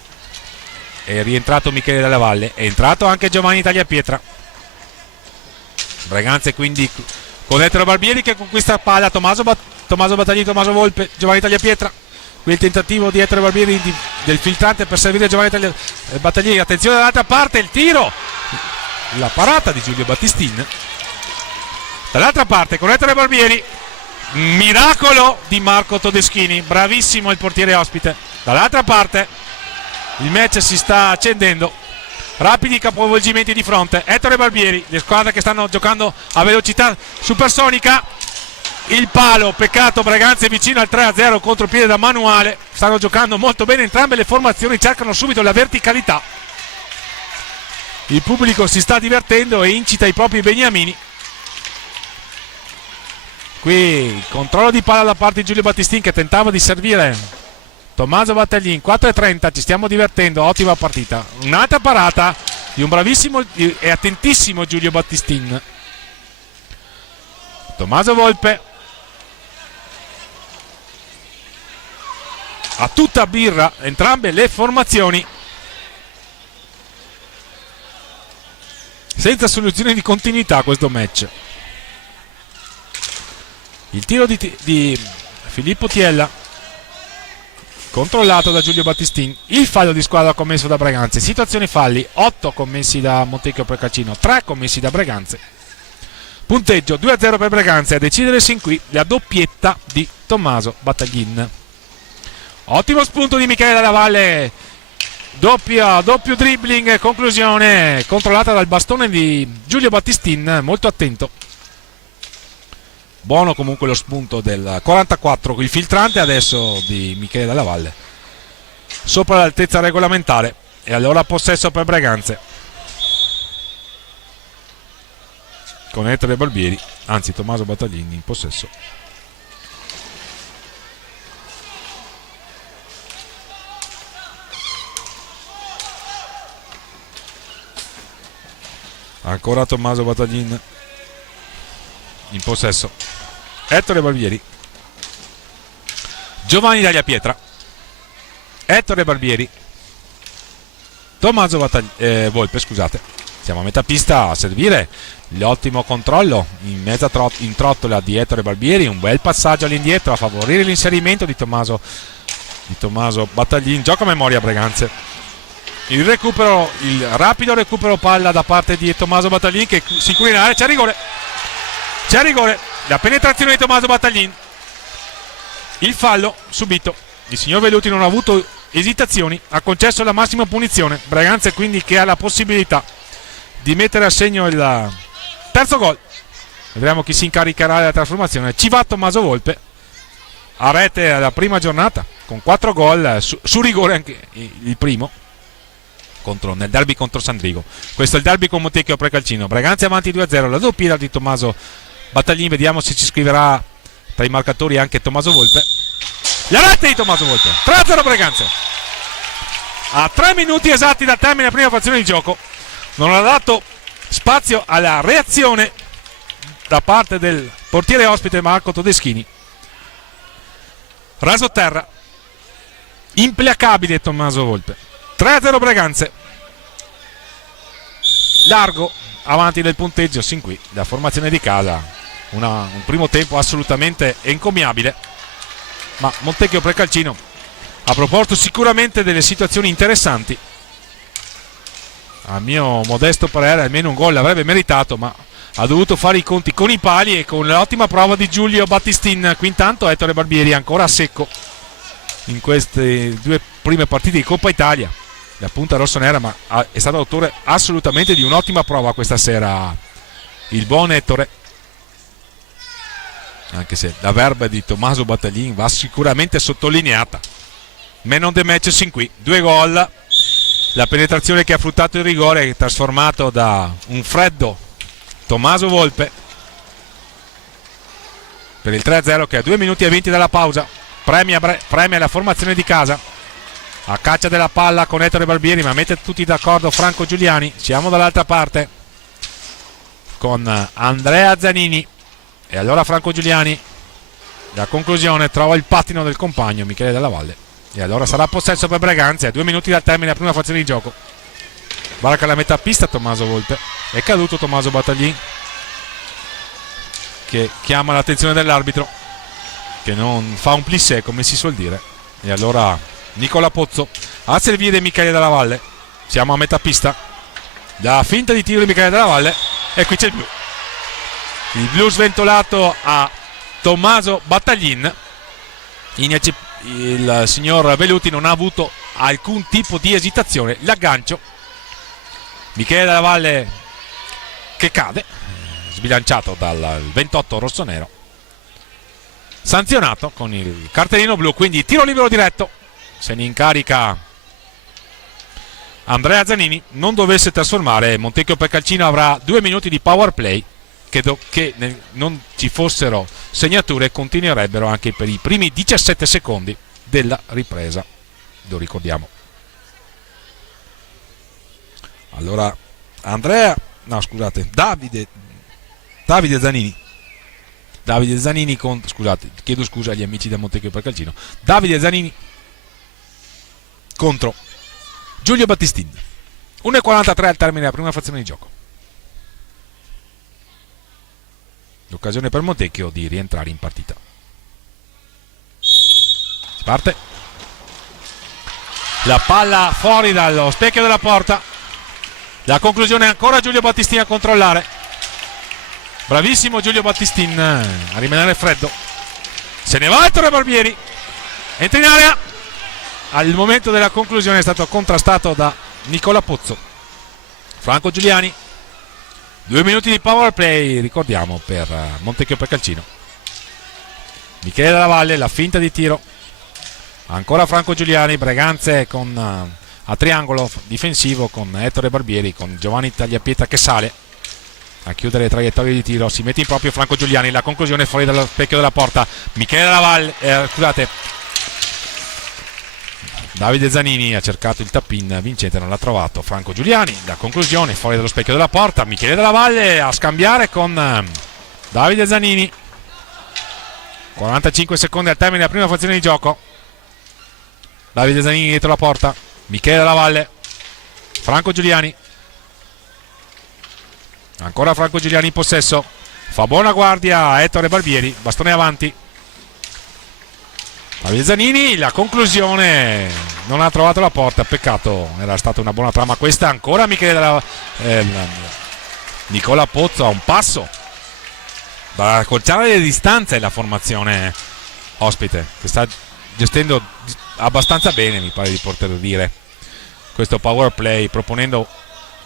è rientrato Michele Della Valle, è entrato anche Giovanni Tagliapietra. Breganze quindi con Ettore Barbieri che conquista palla, Tommaso Battaglini, Tommaso Volpe, Giovanni Tagliapietra. Qui il tentativo di Ettore Barbieri del filtrante per servire Giovanni Battaglini. Attenzione dall'altra parte, il tiro, la parata di Giulio Battistin. Dall'altra parte con Ettore Barbieri, miracolo di Marco Todeschini, bravissimo il portiere ospite. Dall'altra parte il match si sta accendendo, rapidi capovolgimenti di fronte. Ettore Barbieri, le squadre che stanno giocando a velocità supersonica. Il palo, peccato, Breganze vicino al 3-0, contropiede da manuale. Stanno giocando molto bene entrambe le formazioni, cercano subito la verticalità. Il pubblico si sta divertendo e incita i propri beniamini. Qui controllo di palla da parte di Giulio Battistin che tentava di servire Tommaso Battaglin. 4:30, ci stiamo divertendo, ottima partita. Un'altra parata di un bravissimo e attentissimo Giulio Battistin. Tommaso Volpe a tutta birra entrambe le formazioni. senza soluzione di continuità questo match. Il tiro di Filippo Tiella controllato da Giulio Battistin. Il fallo di squadra commesso da Breganze. Situazioni falli: 8 commessi da Montecchio Precalcino, 3 commessi da Breganze. Punteggio 2-0 per Breganze. A decidere sin qui la doppietta di Tommaso Battaglin. Ottimo spunto di Michele Dalla Valle, doppio dribbling, conclusione controllata dal bastone di Giulio Battistin, molto attento. Buono comunque lo spunto del 44, il filtrante adesso di Michele Dalla Valle, sopra l'altezza regolamentare. E allora possesso per Breganze, con Ettore Barbieri, anzi Tommaso Battaglini in possesso. Ancora Tommaso Battaglin in possesso. Ettore Barbieri, Giovanni Daglia Pietra, Ettore Barbieri, Tommaso Volpe, scusate. Siamo a metà pista a servire. L'ottimo controllo in mezza in trottola di Ettore Barbieri, un bel passaggio all'indietro a favorire l'inserimento di Tommaso Battaglin. Gioca a memoria Breganze. Il rapido recupero palla da parte di Tommaso Battaglin, che si cura in area. C'è rigore. La penetrazione di Tommaso Battaglin. Il fallo subito. Il signor Veluti non ha avuto esitazioni, ha concesso la massima punizione. Breganze quindi che ha la possibilità di mettere a segno il terzo gol. Vedremo chi si incaricherà della trasformazione. Ci va Tommaso Volpe, a rete alla prima giornata con 4 gol su rigore, anche il primo nel derby contro Sandrigo. Questo è il derby con Montecchio Precalcino. Breganze avanti 2-0, la doppia di Tommaso Battaglin. Vediamo se ci scriverà tra i marcatori anche Tommaso Volpe. La rete di Tommaso Volpe, 3-0 Breganze. A 3 minuti esatti dal termine della prima frazione di gioco. Non ha dato spazio alla reazione da parte del portiere ospite Marco Todeschini. Raso terra, implacabile Tommaso Volpe. 3-0 Breganze. Largo avanti del punteggio sin qui la formazione di casa. Un primo tempo assolutamente encomiabile, ma Montecchio Precalcino ha proposto sicuramente delle situazioni interessanti. A mio modesto parere almeno un gol l'avrebbe meritato, ma ha dovuto fare i conti con i pali e con l'ottima prova di Giulio Battistin. Qui intanto Ettore Barbieri ancora a secco in queste 2 prime partite di Coppa Italia, la punta rossonera, ma è stato autore assolutamente di un'ottima prova questa sera il buon Ettore, anche se la verba di Tommaso Battaglin va sicuramente sottolineata. Man of the match sin qui, 2 gol, la penetrazione che ha fruttato il rigore trasformato da un freddo Tommaso Volpe per il 3-0, che a 2 minuti e 20 dalla pausa premia la formazione di casa. A caccia della palla con Ettore Barbieri, ma mette tutti d'accordo Franco Giuliani. Siamo dall'altra parte con Andrea Zanini, e allora Franco Giuliani, la conclusione, trova il pattino del compagno Michele Dalla Valle, e allora sarà possesso per Breganze a 2 minuti dal termine della prima frazione di gioco. Varca la metà pista Tommaso Volpe, è caduto Tommaso Battaglin, che chiama l'attenzione dell'arbitro, che non fa un plissé come si suol dire, e allora Nicola Pozzo a servire Michele Dalla Valle. Siamo a metà pista, la finta di tiro di Michele Dalla Valle, e qui c'è il blu sventolato a Tommaso Battaglin. Il signor Veluti non ha avuto alcun tipo di esitazione. L'aggancio, Michele Dalla Valle che cade sbilanciato dal 28 rossonero, sanzionato con il cartellino blu, quindi tiro libero diretto. Se ne incarica Andrea Zanini. Non dovesse trasformare Montecchio Precalcino avrà 2 minuti di power play che non ci fossero segnature continuerebbero anche per i primi 17 secondi della ripresa, lo ricordiamo. Allora Davide Zanini chiedo scusa agli amici del Montecchio Precalcino. Davide Zanini contro Giulio Battistin. 1:43 al termine della prima frazione di gioco. l'occasione per Montecchio di rientrare in partita. Si parte, la palla fuori dallo specchio della porta, la conclusione è ancora Giulio Battistini a controllare. Bravissimo Giulio Battistin a rimanere freddo. Se ne va Ettore Barbieri, entra in area. Al momento della conclusione è stato contrastato da Nicola Pozzo. Franco Giuliani, 2 minuti di power play, ricordiamo, per Montecchio Precalcino. Michele Della Valle, la finta di tiro, ancora Franco Giuliani, Breganze con a triangolo difensivo con Ettore Barbieri, con Giovanni Tagliapietra che sale a chiudere le traiettorie di tiro. Si mette in proprio Franco Giuliani, la conclusione fuori dallo specchio della porta. Michele Della Valle, Davide Zanini ha cercato il tap-in vincente, non l'ha trovato. Franco Giuliani, la conclusione fuori dallo specchio della porta. Michele Della Valle a scambiare con Davide Zanini. 45 secondi al termine della prima frazione di gioco. Davide Zanini dietro la porta, Michele Della Valle, Franco Giuliani, ancora Franco Giuliani in possesso, fa buona guardia a Ettore Barbieri, bastone avanti. Davide Zanini, la conclusione non ha trovato la porta, peccato, era stata una buona trama questa. Ancora Michele Della Nicola Pozzo a un passo da accorciare le distanze. La formazione ospite che sta gestendo abbastanza bene, mi pare di poter dire, questo power play, proponendo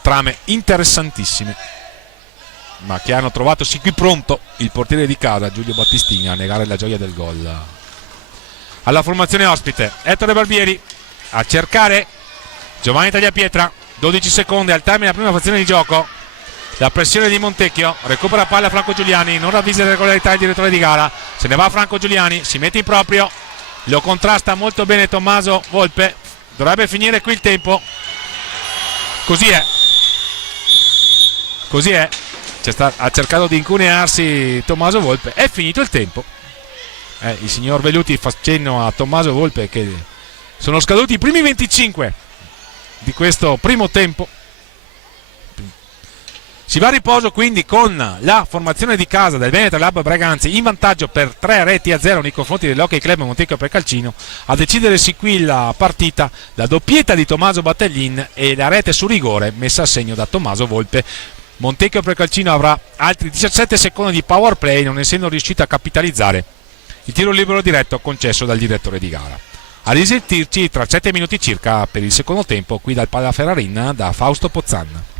trame interessantissime, ma che hanno trovato sì qui pronto il portiere di casa Giulio Battistini a negare la gioia del gol alla formazione ospite. Ettore Barbieri a cercare Giovanni Tagliapietra, 12 secondi al termine della prima frazione di gioco. La pressione di Montecchio, recupera palla Franco Giuliani, non ravvisa le regolarità il direttore di gara, se ne va Franco Giuliani, si mette in proprio, lo contrasta molto bene Tommaso Volpe. Dovrebbe finire qui il tempo. Così è, ha cercato di incunearsi Tommaso Volpe, è finito il tempo. Il signor Velluti fa cenno a Tommaso Volpe che sono scaduti i primi 25 di questo primo tempo. Si va a riposo quindi con la formazione di casa del Veneto Lab Breganzi in vantaggio per 3-0 nei confronti dell'Hockey Club Montecchio Precalcino. A decidersi qui la partita, la doppietta di Tommaso Battellin e la rete su rigore messa a segno da Tommaso Volpe. Montecchio Precalcino avrà altri 17 secondi di power play, non essendo riuscito a capitalizzare il tiro libero diretto concesso dal direttore di gara. A risentirci tra 7 minuti circa per il secondo tempo qui dal Palla Ferrarin da Fausto Pozzan.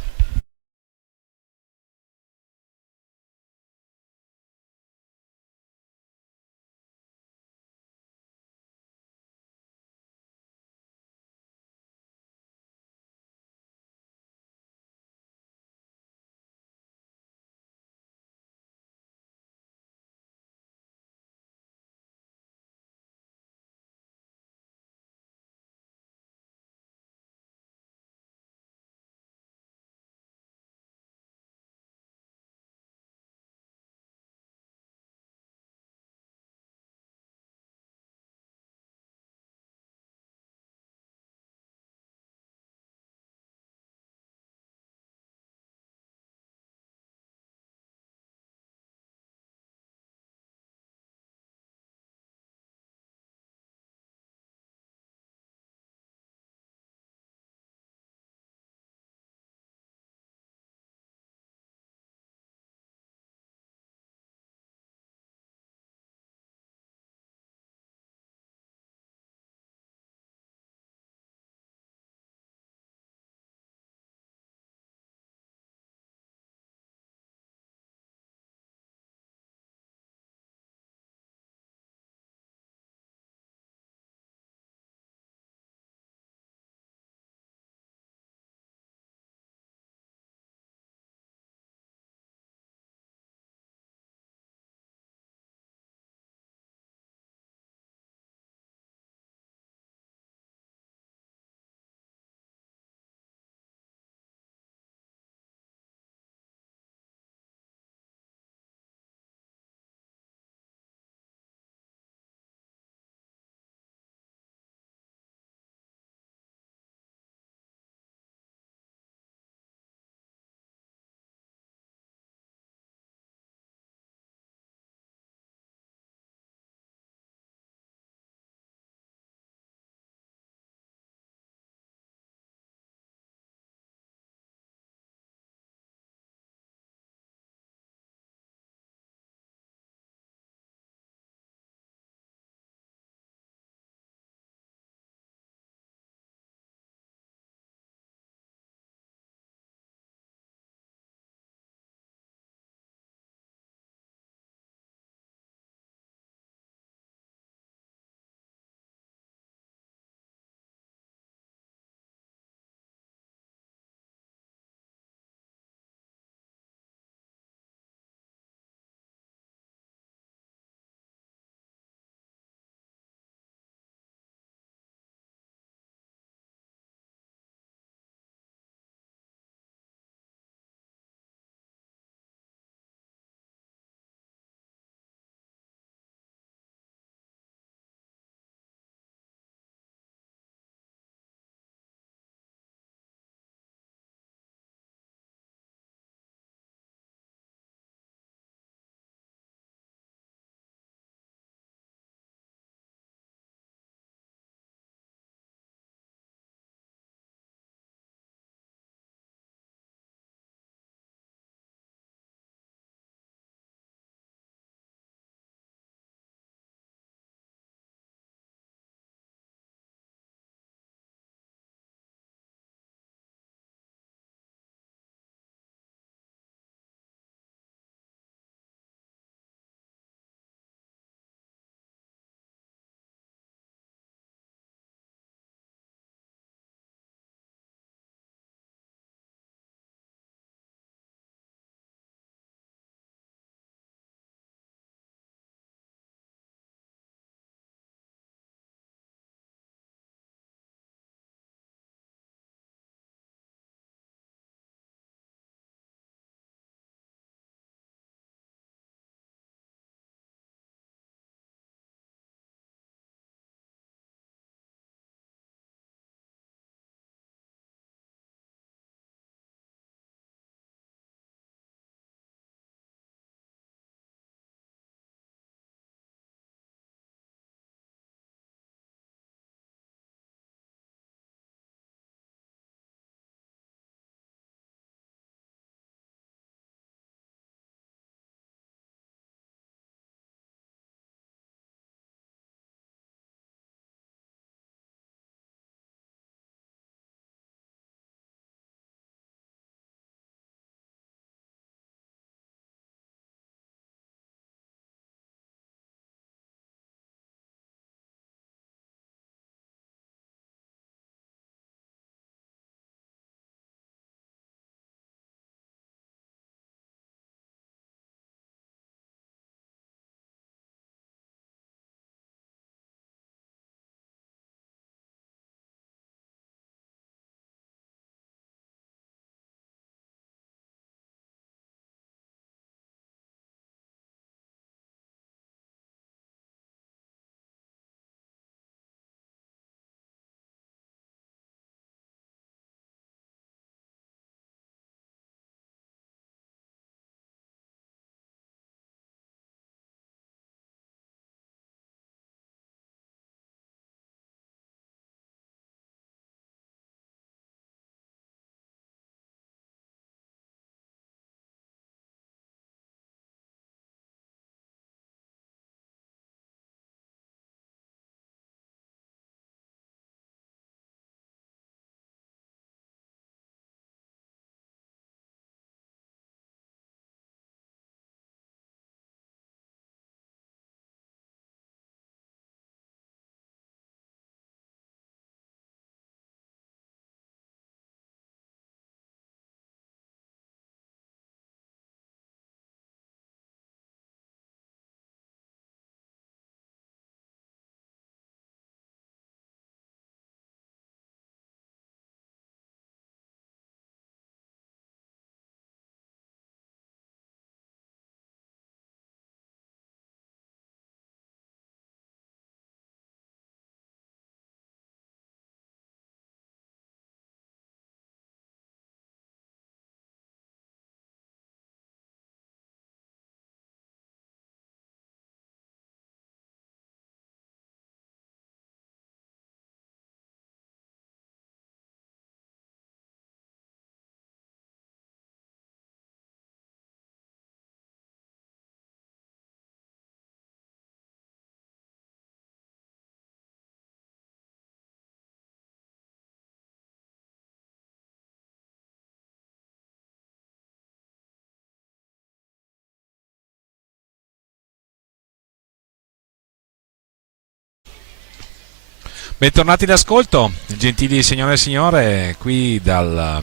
Bentornati all'ascolto, gentili signore e signore, qui dal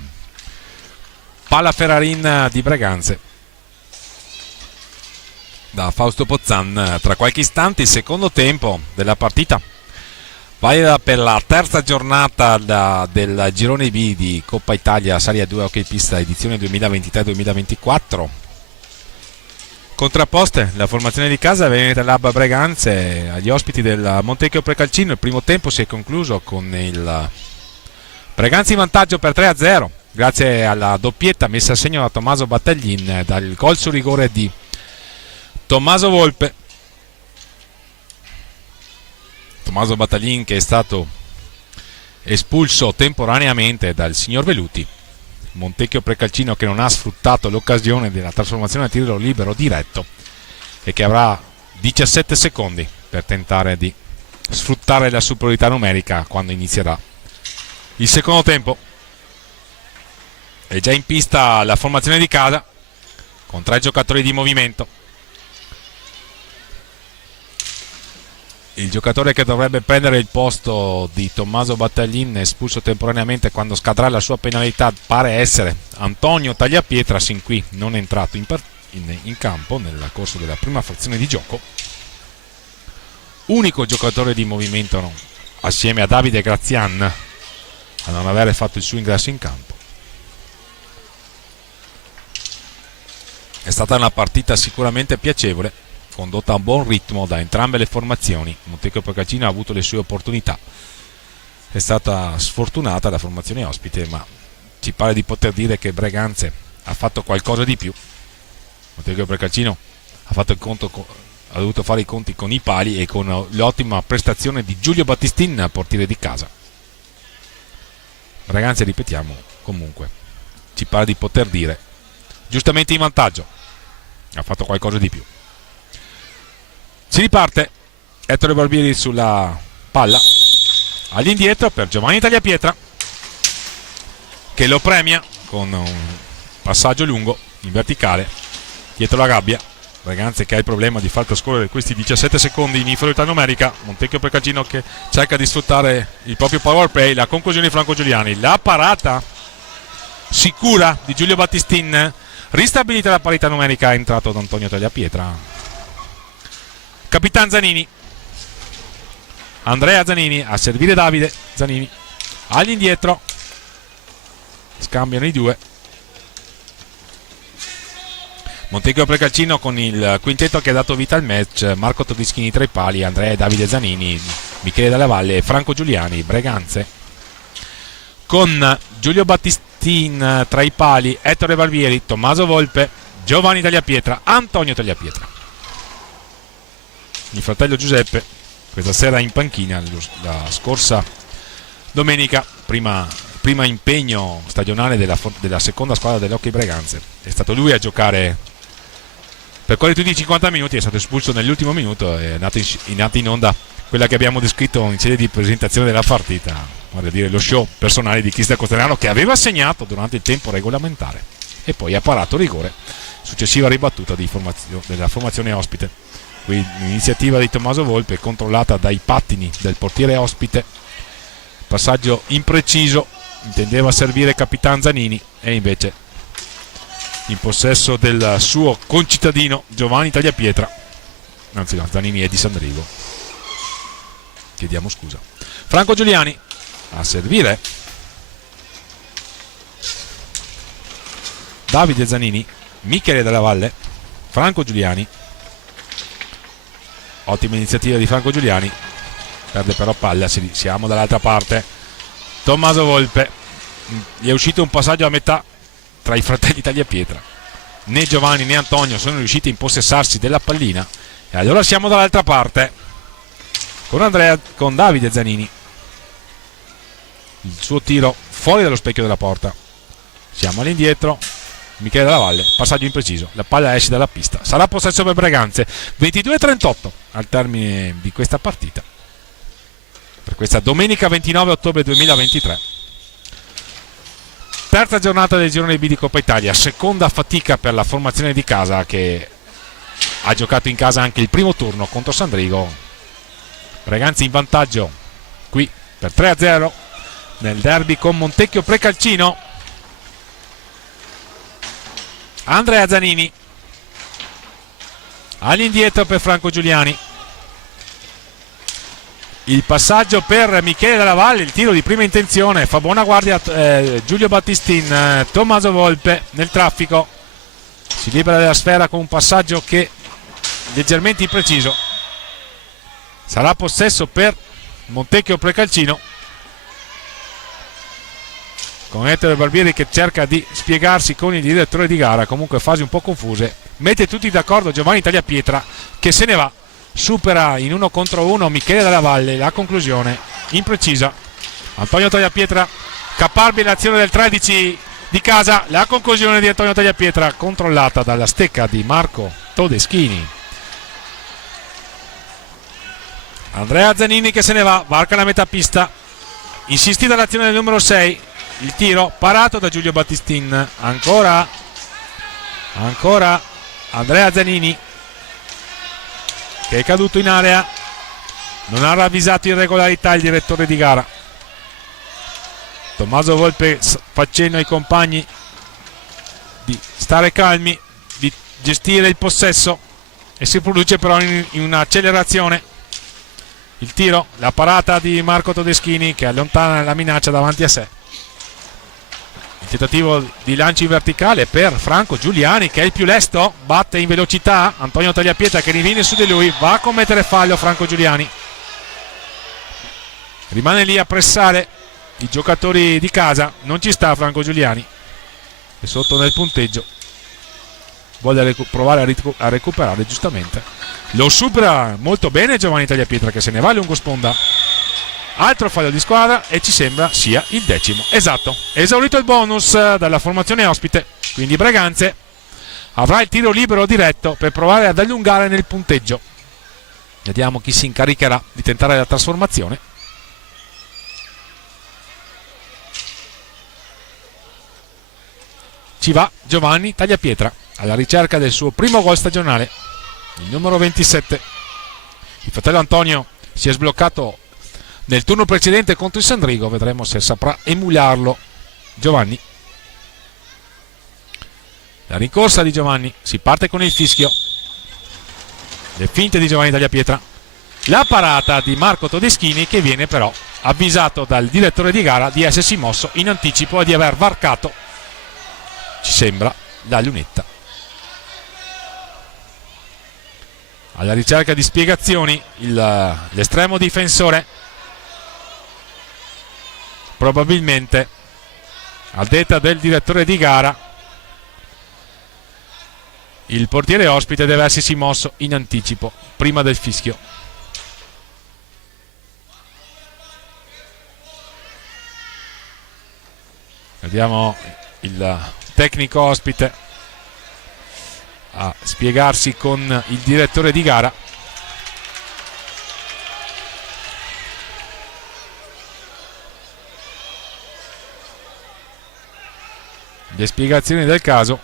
Pala Ferrarin di Breganze, da Fausto Pozzan. Tra qualche istante il secondo tempo della partita valida per la terza giornata del girone B di Coppa Italia Serie 2 Hockey Pista edizione 2023-2024. Contrapposte la formazione di casa Veneta Lab Breganze agli ospiti del Montecchio Precalcino. Il primo tempo si è concluso con il Breganze in vantaggio per 3-0 grazie alla doppietta messa a segno da Tommaso Battaglin dal gol su rigore di Tommaso Volpe. Tommaso Battaglin che è stato espulso temporaneamente dal signor Veluti. Montecchio Precalcino che non ha sfruttato l'occasione della trasformazione a tiro libero diretto e che avrà 17 secondi per tentare di sfruttare la superiorità numerica quando inizierà il secondo tempo. È già in pista la formazione di casa con 3 giocatori di movimento. Il giocatore che dovrebbe prendere il posto di Tommaso Battaglin, espulso temporaneamente quando scadrà la sua penalità, pare essere Antonio Tagliapietra, sin qui non è entrato in campo nel corso della prima frazione di gioco. Unico giocatore di movimento assieme a Davide Grazian a non avere fatto il suo ingresso in campo. È stata una partita sicuramente piacevole, condotta a buon ritmo da entrambe le formazioni. Montecchio Precalcino ha avuto le sue opportunità, è stata sfortunata la formazione ospite, ma ci pare di poter dire che Breganze ha fatto qualcosa di più. Montecchio Precalcino ha dovuto fare i conti con i pali e con l'ottima prestazione di Giulio Battistin, portiere di casa. Breganze, ripetiamo, comunque ci pare di poter dire giustamente in vantaggio, ha fatto qualcosa di più. Si riparte, Ettore Barbieri sulla palla, all'indietro per Giovanni Tagliapietra che lo premia con un passaggio lungo in verticale dietro la gabbia. Breganze che ha il problema di far trascorrere questi 17 secondi in inferiorità numerica. Montecchio Precalcino che cerca di sfruttare il proprio power play, la conclusione di Franco Giuliani, la parata sicura di Giulio Battistin, ristabilita la parità numerica, è entrato da Antonio Tagliapietra. Capitan Zanini, Andrea Zanini a servire Davide Zanini, all'indietro scambiano i due. Montecchio Precalcino con il quintetto che ha dato vita al match: Marco Tovischini tra i pali, Andrea e Davide Zanini, Michele Dalla Valle e Franco Giuliani. Breganze con Giulio Battistin tra i pali, Ettore Barbieri, Tommaso Volpe, Giovanni Tagliapietra, Antonio Tagliapietra. Il fratello Giuseppe questa sera in panchina, la scorsa domenica, prima impegno stagionale della seconda squadra dell'Hockey Breganze. È stato lui a giocare per quasi tutti i 50 minuti, è stato espulso nell'ultimo minuto e è nata in onda quella che abbiamo descritto in sede di presentazione della partita, vale a dire lo show personale di Cristian Costellano, che aveva segnato durante il tempo regolamentare e poi ha parato rigore, successiva ribattuta della formazione ospite. Qui l'iniziativa di Tommaso Volpe controllata dai pattini del portiere ospite, passaggio impreciso, intendeva servire Capitan Zanini e invece in possesso del suo concittadino Giovanni Tagliapietra, anzi no, Zanini è di San Rigo, chiediamo scusa. Franco Giuliani a servire Davide Zanini, Michele Dalla Valle, Franco Giuliani. Ottima iniziativa di Franco Giuliani, perde però palla, siamo dall'altra parte. Tommaso Volpe, gli è uscito un passaggio a metà tra i fratelli Tagliapietra, né Giovanni né Antonio sono riusciti a impossessarsi della pallina e allora siamo dall'altra parte con Davide Zanini, il suo tiro fuori dallo specchio della porta. Siamo all'indietro, Michele Dalla Valle, passaggio impreciso, la palla esce dalla pista, sarà possesso per Breganze. 22-38 al termine di questa partita, per questa domenica 29 ottobre 2023, terza giornata del girone B di Coppa Italia, seconda fatica per la formazione di casa che ha giocato in casa anche il primo turno contro San Rigo. Breganze in vantaggio qui per 3-0 nel derby con Montecchio Precalcino. Andrea Zanini all'indietro per Franco Giuliani, il passaggio per Michele Della Valle, il tiro di prima intenzione, fa buona guardia Giulio Battistin, Tommaso Volpe nel traffico, si libera della sfera con un passaggio che leggermente impreciso. Sarà possesso per Montecchio Precalcino, con Ettore Barbieri che cerca di spiegarsi con il direttore di gara, comunque fasi un po' confuse. Mette tutti d'accordo Giovanni Tagliapietra che se ne va, supera in 1 contro 1 Michele Della Valle, la conclusione imprecisa. Antonio Tagliapietra, caparbile l'azione del 13 di casa, la conclusione di Antonio Tagliapietra controllata dalla stecca di Marco Todeschini. Andrea Zanini che se ne va, varca la metà pista, insistita l'azione del numero 6, il tiro parato da Giulio Battistin, ancora Andrea Zanini che è caduto in area, non ha ravvisato irregolarità il direttore di gara. Tommaso Volpe fa cenno ai compagni di stare calmi, di gestire il possesso, e si produce però in un'accelerazione il tiro, la parata di Marco Todeschini che allontana la minaccia davanti a sé. Il tentativo di lancio in verticale per Franco Giuliani che è il più lesto, batte in velocità Antonio Tagliapietra che riviene su di lui, va a commettere fallo Franco Giuliani, rimane lì a pressare i giocatori di casa, non ci sta Franco Giuliani, è sotto nel punteggio, vuole provare a recuperare, giustamente lo supera molto bene Giovanni Tagliapietra che se ne va a lungo sponda. Altro fallo di squadra e ci sembra sia il 10º. Esatto, esaurito il bonus dalla formazione ospite, quindi Breganze avrà il tiro libero diretto per provare ad allungare nel punteggio. Vediamo chi si incaricherà di tentare la trasformazione. Ci va Giovanni Tagliapietra alla ricerca del suo primo gol stagionale, il numero 27. Il fratello Antonio si è sbloccato nel turno precedente contro il Sandrigo, vedremo se saprà emularlo Giovanni. La rincorsa di Giovanni, si parte con il fischio, le finte di Giovanni Tagliapietra, la parata di Marco Todeschini che viene però avvisato dal direttore di gara di essersi mosso in anticipo e di aver varcato, ci sembra, la lunetta. Alla ricerca di spiegazioni l'estremo difensore, probabilmente a detta del direttore di gara il portiere ospite deve essersi mosso in anticipo prima del fischio. Vediamo il tecnico ospite a spiegarsi con il direttore di gara. Le spiegazioni del caso.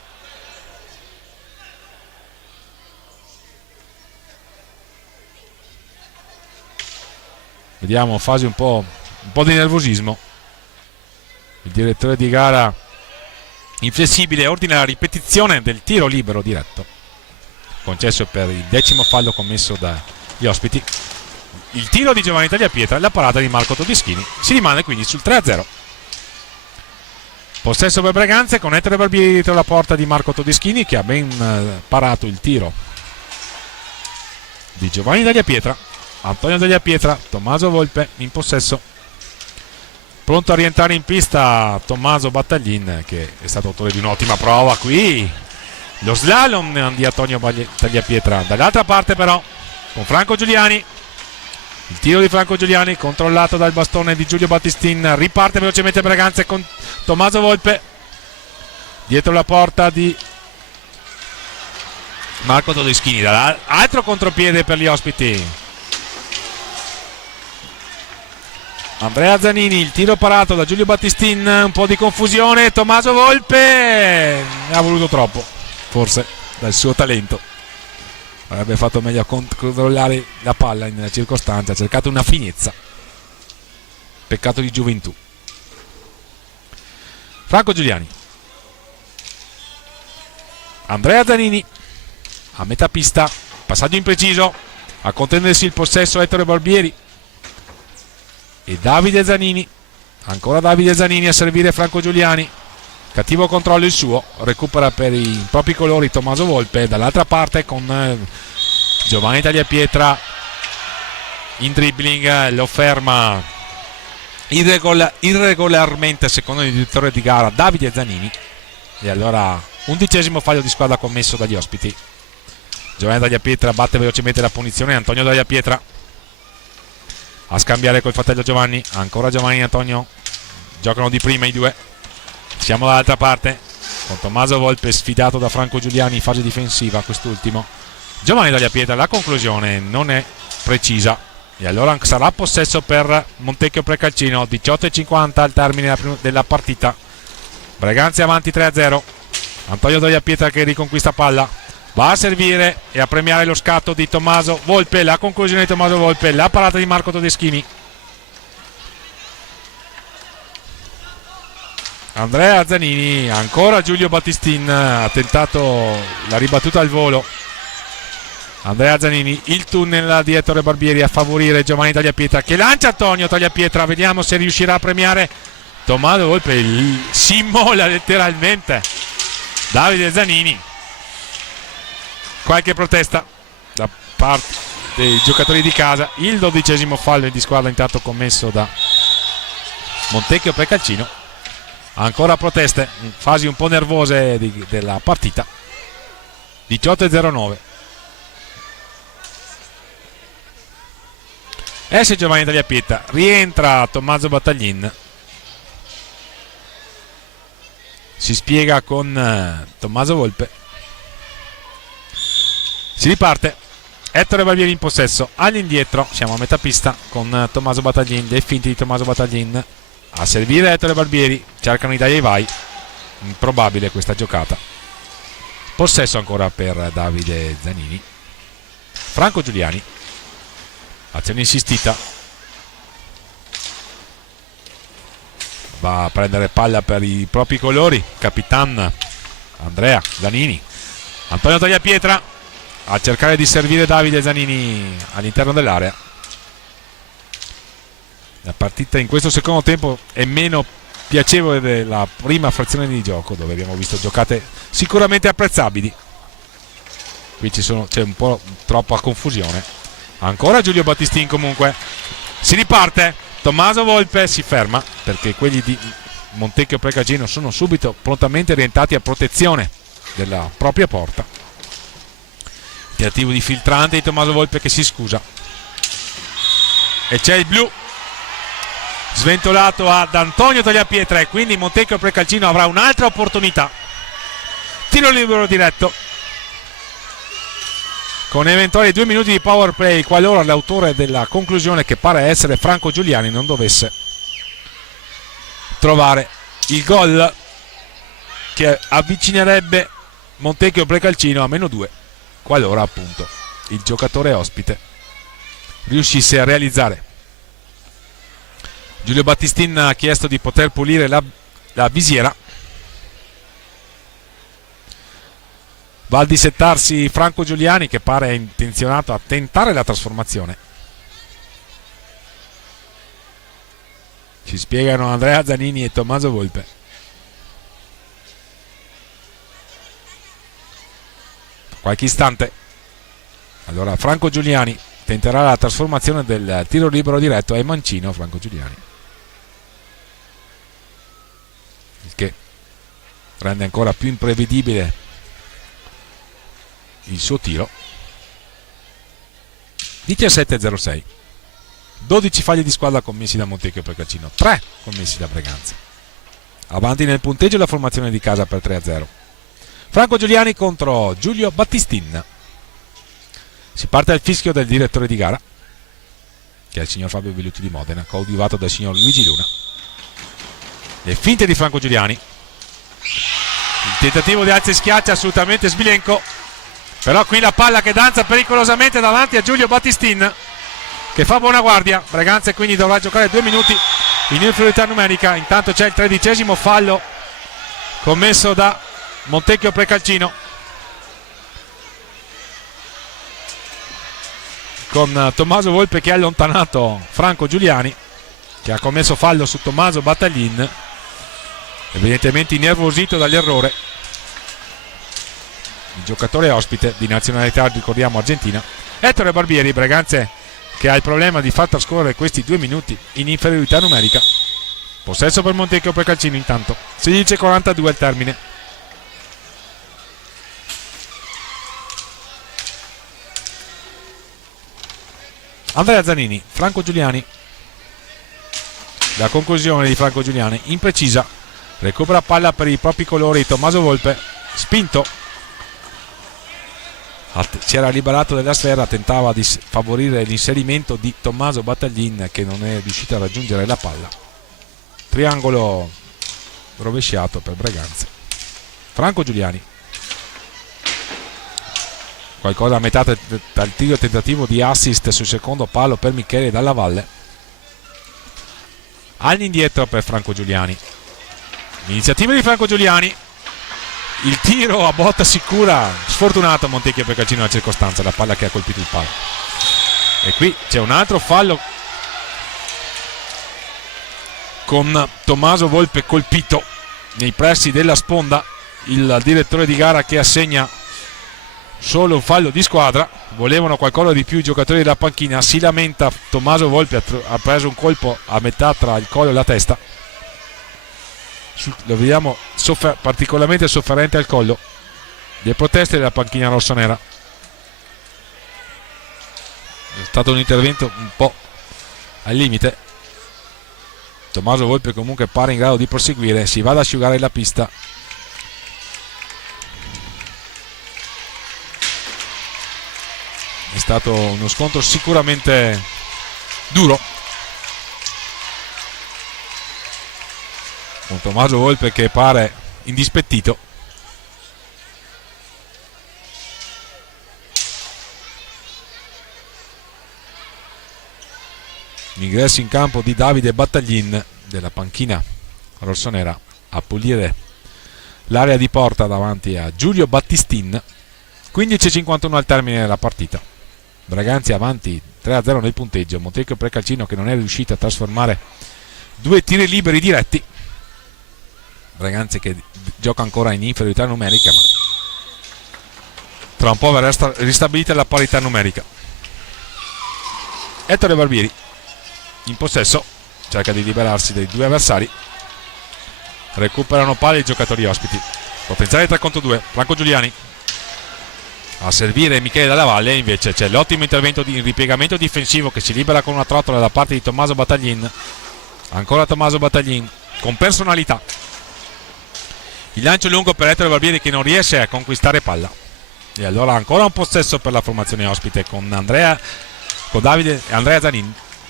Vediamo fase un po' di nervosismo. Il direttore di gara inflessibile ordina la ripetizione del tiro libero diretto concesso per il 10º fallo commesso dagli ospiti. Il tiro di Giovanni Tagliapietra e la parata di Marco Todeschini. Si rimane quindi sul 3-0. Possesso per Breganze con Ettore Barbieri dietro la porta di Marco Todeschini che ha ben parato il tiro di Giovanni Tagliapietra. Antonio Tagliapietra, Tommaso Volpe in possesso. Pronto a rientrare in pista Tommaso Battaglin che è stato autore di un'ottima prova qui. Lo slalom di Antonio Tagliapietra. Dall'altra parte però con Franco Giuliani. Il tiro di Franco Giuliani controllato dal bastone di Giulio Battistin. Riparte velocemente Breganze con Tommaso Volpe dietro la porta di Marco Todeschini. Altro contropiede per gli ospiti. Andrea Zanini, il tiro parato da Giulio Battistin, un po' di confusione. Tommaso Volpe ha voluto troppo, forse dal suo talento avrebbe fatto meglio a controllare la palla nella circostanza, ha cercato una finezza. Peccato di gioventù. Franco Giuliani, Andrea Zanini a metà pista, passaggio impreciso, a contendersi il possesso Ettore Barbieri e Davide Zanini, ancora Davide Zanini a servire Franco Giuliani, cattivo controllo il suo, recupera per i propri colori Tommaso Volpe, dall'altra parte con Giovanni Tagliapietra in dribbling, lo ferma irregolarmente secondo il direttore di gara Davide Zanini, e allora 11° fallo di squadra commesso dagli ospiti. Giovanni Tagliapietra batte velocemente la punizione, Antonio Tagliapietra a scambiare col fratello Giovanni, ancora Giovanni e Antonio giocano di prima i due. Siamo dall'altra parte con Tommaso Volpe sfidato da Franco Giuliani in fase difensiva, quest'ultimo. Giovanni Tagliapietra, la conclusione non è precisa e allora sarà possesso per Montecchio Precalcino. 18:50 al termine della partita, Breganze avanti 3-0. Antonio Tagliapietra che riconquista palla, va a servire e a premiare lo scatto di Tommaso Volpe, la conclusione di Tommaso Volpe, la parata di Marco Todeschini. Andrea Zanini, ancora Giulio Battistin, ha tentato la ribattuta al volo. Andrea Zanini, il tunnel di Ettore Barbieri a favorire Giovanni Tagliapietra che lancia Antonio Tagliapietra, vediamo se riuscirà a premiare Tommaso Volpe, si immola letteralmente Davide Zanini. Qualche protesta da parte dei giocatori di casa, il 12° fallo di squadra intanto commesso da Montecchio Precalcino. Ancora proteste, fasi un po' nervose della partita. 18:09. Esce Giovanni Tagliapietra, rientra Tommaso Battaglin, si spiega con Tommaso Volpe, si riparte. Ettore Barbieri in possesso, all'indietro, siamo a metà pista con Tommaso Battaglin, le finte di Tommaso Battaglin a servire Ettore Barbieri, cercano i dai e vai, improbabile questa giocata. Possesso ancora per Davide Zanini. Franco Giuliani, azione insistita, va a prendere palla per i propri colori Capitan Andrea Zanini. Antonio Tagliapietra a cercare di servire Davide Zanini all'interno dell'area. La partita in questo secondo tempo è meno piacevole della prima frazione di gioco, dove abbiamo visto giocate sicuramente apprezzabili. Qui c'è un po' troppa confusione. Ancora Giulio Battistin, comunque si riparte. Tommaso Volpe si ferma perché quelli di Montecchio Precalcino sono subito prontamente orientati a protezione della propria porta. Tentativo di filtrante di Tommaso Volpe che si scusa e c'è il blu sventolato ad Antonio Tagliapietra e quindi Montecchio Precalcino avrà un'altra opportunità. Tiro libero diretto con eventuali 2 minuti di power play qualora l'autore della conclusione, che pare essere Franco Giuliani, non dovesse trovare il gol che avvicinerebbe Montecchio Precalcino a -2, qualora appunto il giocatore ospite riuscisse a realizzare. Giulio Battistin ha chiesto di poter pulire la visiera. Va a dissettarsi Franco Giuliani che pare intenzionato a tentare la trasformazione. Ci spiegano Andrea Zanini e Tommaso Volpe. Qualche istante. Allora Franco Giuliani tenterà la trasformazione del tiro libero diretto, è mancino Franco Giuliani, il che rende ancora più imprevedibile il suo tiro. 17:06. 12 falli di squadra commessi da Montecchio Precalcino, 3 commessi da Breganze. Avanti nel punteggio la formazione di casa per 3-0. Franco Giuliani contro Giulio Battistin. Si parte al fischio del direttore di gara, che è il signor Fabio Velluti di Modena, coadiuvato dal signor Luigi Luna. Le finte di Franco Giuliani, il tentativo di alza e schiaccia assolutamente sbilenco, però qui la palla che danza pericolosamente davanti a Giulio Battistin, che fa buona guardia. Breganze quindi dovrà giocare 2 minuti in inferiorità numerica. Intanto c'è il 13° fallo commesso da Montecchio Precalcino, con Tommaso Volpe che ha allontanato Franco Giuliani, che ha commesso fallo su Tommaso Battaglin, evidentemente innervosito dall'errore. Il giocatore ospite di nazionalità, ricordiamo, argentina, Ettore Barbieri. Breganze che ha il problema di far trascorrere questi 2 minuti in inferiorità numerica. Possesso per Montecchio Precalcino intanto. 16:42 al termine. Andrea Zanini, Franco Giuliani. La conclusione di Franco Giuliani imprecisa. Recupera palla per i propri colori Tommaso Volpe, spinto. Si era liberato della sfera, tentava di favorire l'inserimento di Tommaso Battaglin, che non è riuscito a raggiungere la palla. Triangolo rovesciato per Breganze. Franco Giuliani, qualcosa a metà dal tiro tentativo di assist sul secondo palo per Michele Dalla Valle. All'indietro per Franco Giuliani. Iniziativa di Franco Giuliani, il tiro a botta sicura, sfortunato Montecchio Precalcino nella circostanza, la palla che ha colpito il palo. E qui c'è un altro fallo con Tommaso Volpe colpito nei pressi della sponda. Il direttore di gara che assegna solo un fallo di squadra. Volevano qualcosa di più i giocatori della panchina. Si lamenta Tommaso Volpe, ha preso un colpo a metà tra il collo e la testa. Lo vediamo particolarmente sofferente al collo. Le proteste della panchina rossonera. È stato un intervento un po' al limite. Tommaso Volpe comunque pare in grado di proseguire. Si va ad asciugare la pista. È stato uno scontro sicuramente duro, con Tommaso Volpe che pare indispettito. L'ingresso in campo di Davide Battaglin della panchina rossonera a pulire l'area di porta davanti a Giulio Battistin. 15:51 al termine della partita. Breganze avanti 3-0 nel punteggio. Montecchio Precalcino che non è riuscito a trasformare 2 tiri liberi diretti. Breganze che gioca ancora in inferiorità numerica, ma tra un po' verrà ristabilita la parità numerica. Ettore Barbieri in possesso, cerca di liberarsi dai 2 avversari. Recuperano palla i giocatori ospiti. Potenziale 3-2. Franco Giuliani a servire Michele Dalla Valle. Invece c'è l'ottimo intervento in ripiegamento difensivo che si libera con una trottola da parte di Tommaso Battaglin. Ancora Tommaso Battaglin con personalità. Il lancio lungo per Ettore Barbieri che non riesce a conquistare palla. E allora ancora un possesso per la formazione ospite con Andrea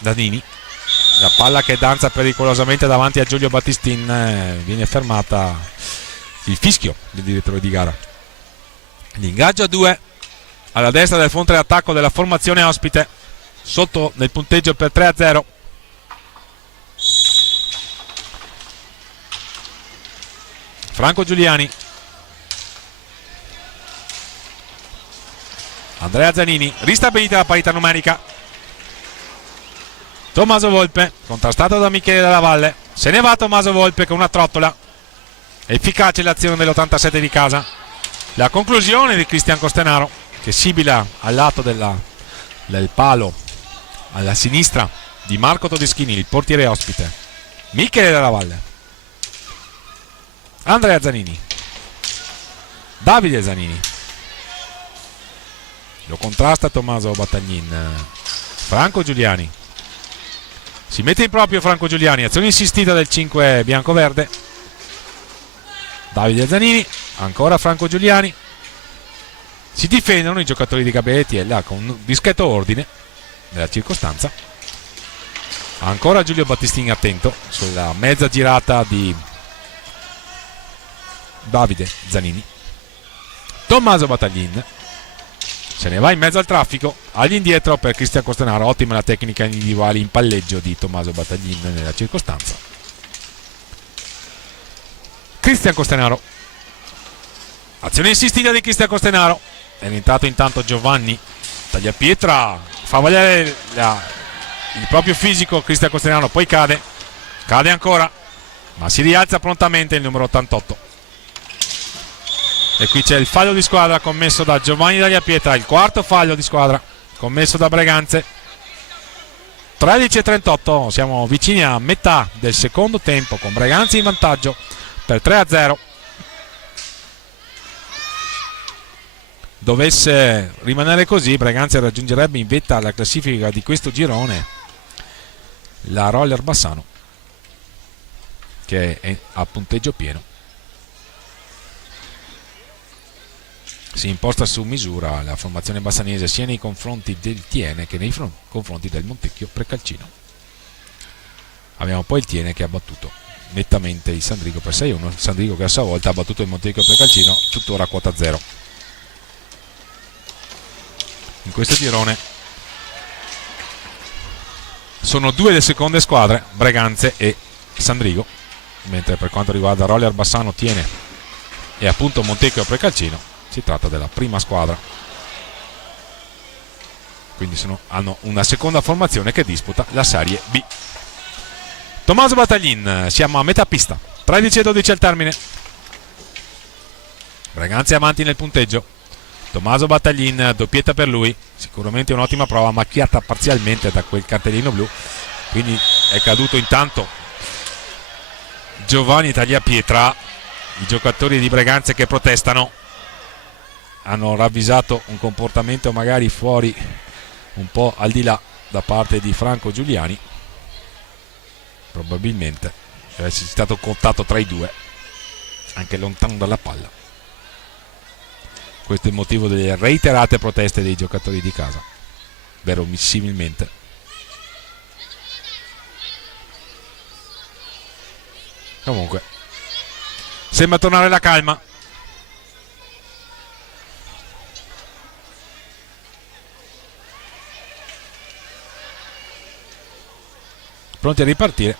Zanini. La palla che danza pericolosamente davanti a Giulio Battistin, viene fermata. Il fischio del direttore di gara. L'ingaggio a 2 alla destra del fronte d'attacco della formazione ospite, sotto nel punteggio per 3-0. Franco Giuliani, Andrea Zanini, ristabilita la parità numerica. Tommaso Volpe, contrastato da Michele Dalla Valle. Se ne va Tommaso Volpe con una trottola. Efficace l'azione dell'87 di casa. La conclusione di Cristian Costenaro che sibila al lato del palo alla sinistra di Marco Todeschini, il portiere ospite. Michele Dalla Valle, Andrea Zanini, Davide Zanini, lo contrasta Tommaso Battaglin. Franco Giuliani, si mette in proprio Franco Giuliani, azione insistita del 5 bianco-verde. Davide Zanini, ancora Franco Giuliani. Si difendono i giocatori di Gabriele Tiella con un discreto ordine nella circostanza. Ancora Giulio Battistin attento sulla mezza girata di Davide Zanini. Tommaso Battaglin Se ne va in mezzo al traffico, all'indietro per Cristian Costenaro. Ottima la tecnica individuale in palleggio di Tommaso Battaglin nella circostanza. Cristian Costenaro, azione insistita di Cristian Costenaro. È rientrato intanto Giovanni Tagliapietra, fa valere il proprio fisico Cristian Costenaro, poi cade ancora, ma si rialza prontamente il numero 88. E qui c'è il fallo di squadra commesso da Giovanni Tagliapietra, il quarto fallo di squadra commesso da Breganze. 13:38, siamo vicini a metà del secondo tempo con Breganze in vantaggio per 3-0. Dovesse rimanere così, Breganze raggiungerebbe in vetta alla classifica di questo girone la Roller Bassano, che è a punteggio pieno. Si imposta su misura la formazione bassanese sia nei confronti del Tiene che nei confronti del Montecchio Precalcino. Abbiamo poi il Tiene che ha battuto nettamente il Sandrigo per 6-1, il Sandrigo che a sua volta ha battuto il Montecchio Precalcino, tuttora a quota 0. In questo girone sono due le seconde squadre, Breganze e Sandrigo, mentre per quanto riguarda Roller Bassano, Tiene e appunto Montecchio Precalcino si tratta della prima squadra, quindi hanno una seconda formazione che disputa la Serie B. Tommaso Battaglin, siamo a metà pista, 13:12 al termine. Breganze avanti nel punteggio. Tommaso Battaglin, doppietta per lui, sicuramente un'ottima prova, macchiata parzialmente da quel cartellino blu, quindi è caduto intanto Giovanni Tagliapietra. I giocatori di Breganze che protestano hanno ravvisato un comportamento magari fuori, un po' al di là da parte di Franco Giuliani, probabilmente deve essere stato contatto tra i due, anche lontano dalla palla. Questo è il motivo delle reiterate proteste dei giocatori di casa, verosimilmente. Comunque sembra tornare la calma. Pronti a ripartire.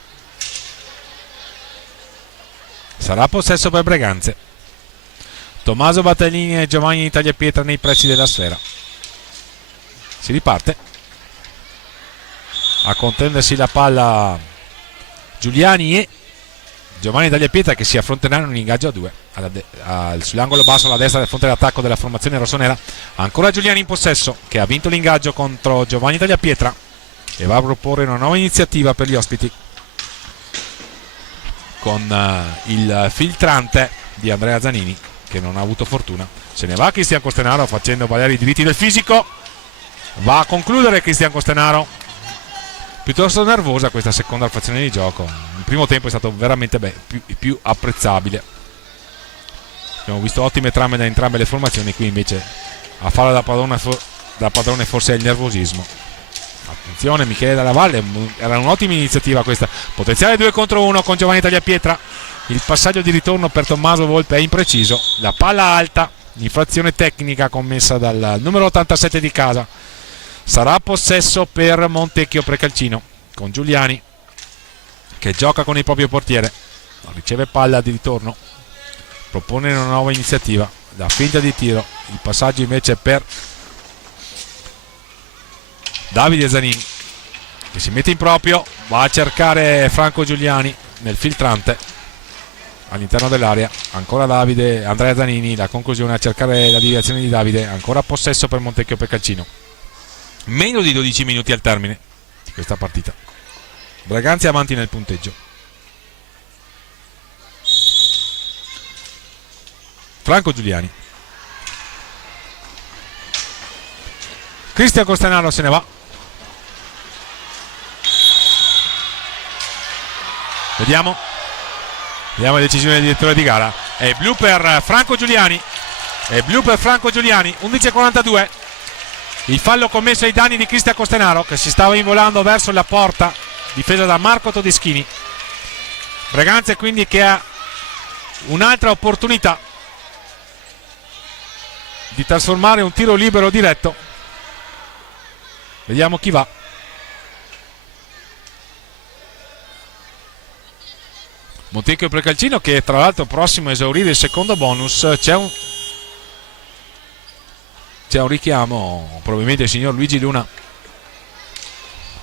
Sarà possesso per Breganze. Tommaso Battaglini e Giovanni Tagliapietra nei pressi della sfera. Si riparte. A contendersi la palla Giuliani e Giovanni Tagliapietra, che si affronteranno in ingaggio a due sull'angolo basso alla destra del fronte d'attacco della formazione rossonera. Ancora Giuliani in possesso, che ha vinto l'ingaggio contro Giovanni Tagliapietra e va a proporre una nuova iniziativa per gli ospiti con il filtrante di Andrea Zanini, che non ha avuto fortuna. Se ne va Cristian Costenaro facendo valere i diritti del fisico. Va a concludere Cristian Costenaro. Piuttosto nervosa questa seconda frazione di gioco. Il primo tempo è stato veramente più apprezzabile. Abbiamo visto ottime trame da entrambe le formazioni, qui invece a farla da padrone forse è il nervosismo. Attenzione, Michele Dalla Valle, era un'ottima iniziativa questa. Potenziale 2 contro 1 con Giovanni Tagliapietra. Il passaggio di ritorno per Tommaso Volpe è impreciso. La palla alta, infrazione tecnica commessa dal numero 87 di casa. Sarà possesso per Montecchio Precalcino con Giuliani che gioca con il proprio portiere. Riceve palla di ritorno, propone una nuova iniziativa, la finta di tiro, il passaggio invece per Davide Zanini, che si mette in proprio, va a cercare Franco Giuliani nel filtrante all'interno dell'area. Ancora Andrea Zanini, la conclusione a cercare la deviazione di Davide. Ancora possesso per Montecchio Precalcino. Meno di 12 minuti al termine di questa partita. Breganze avanti nel punteggio. Franco Giuliani. Cristian Costenaro se ne va. Vediamo la decisione del direttore di gara. È blu per Franco Giuliani. 11:42. Il fallo commesso ai danni di Cristian Costenaro, che si stava involando verso la porta difesa da Marco Todeschini. Breganze quindi che ha un'altra opportunità di trasformare un tiro libero diretto. Vediamo chi va. Montecchio Precalcino, che tra l'altro prossimo a esaurire il secondo bonus. C'è un richiamo, probabilmente il signor Luigi Luna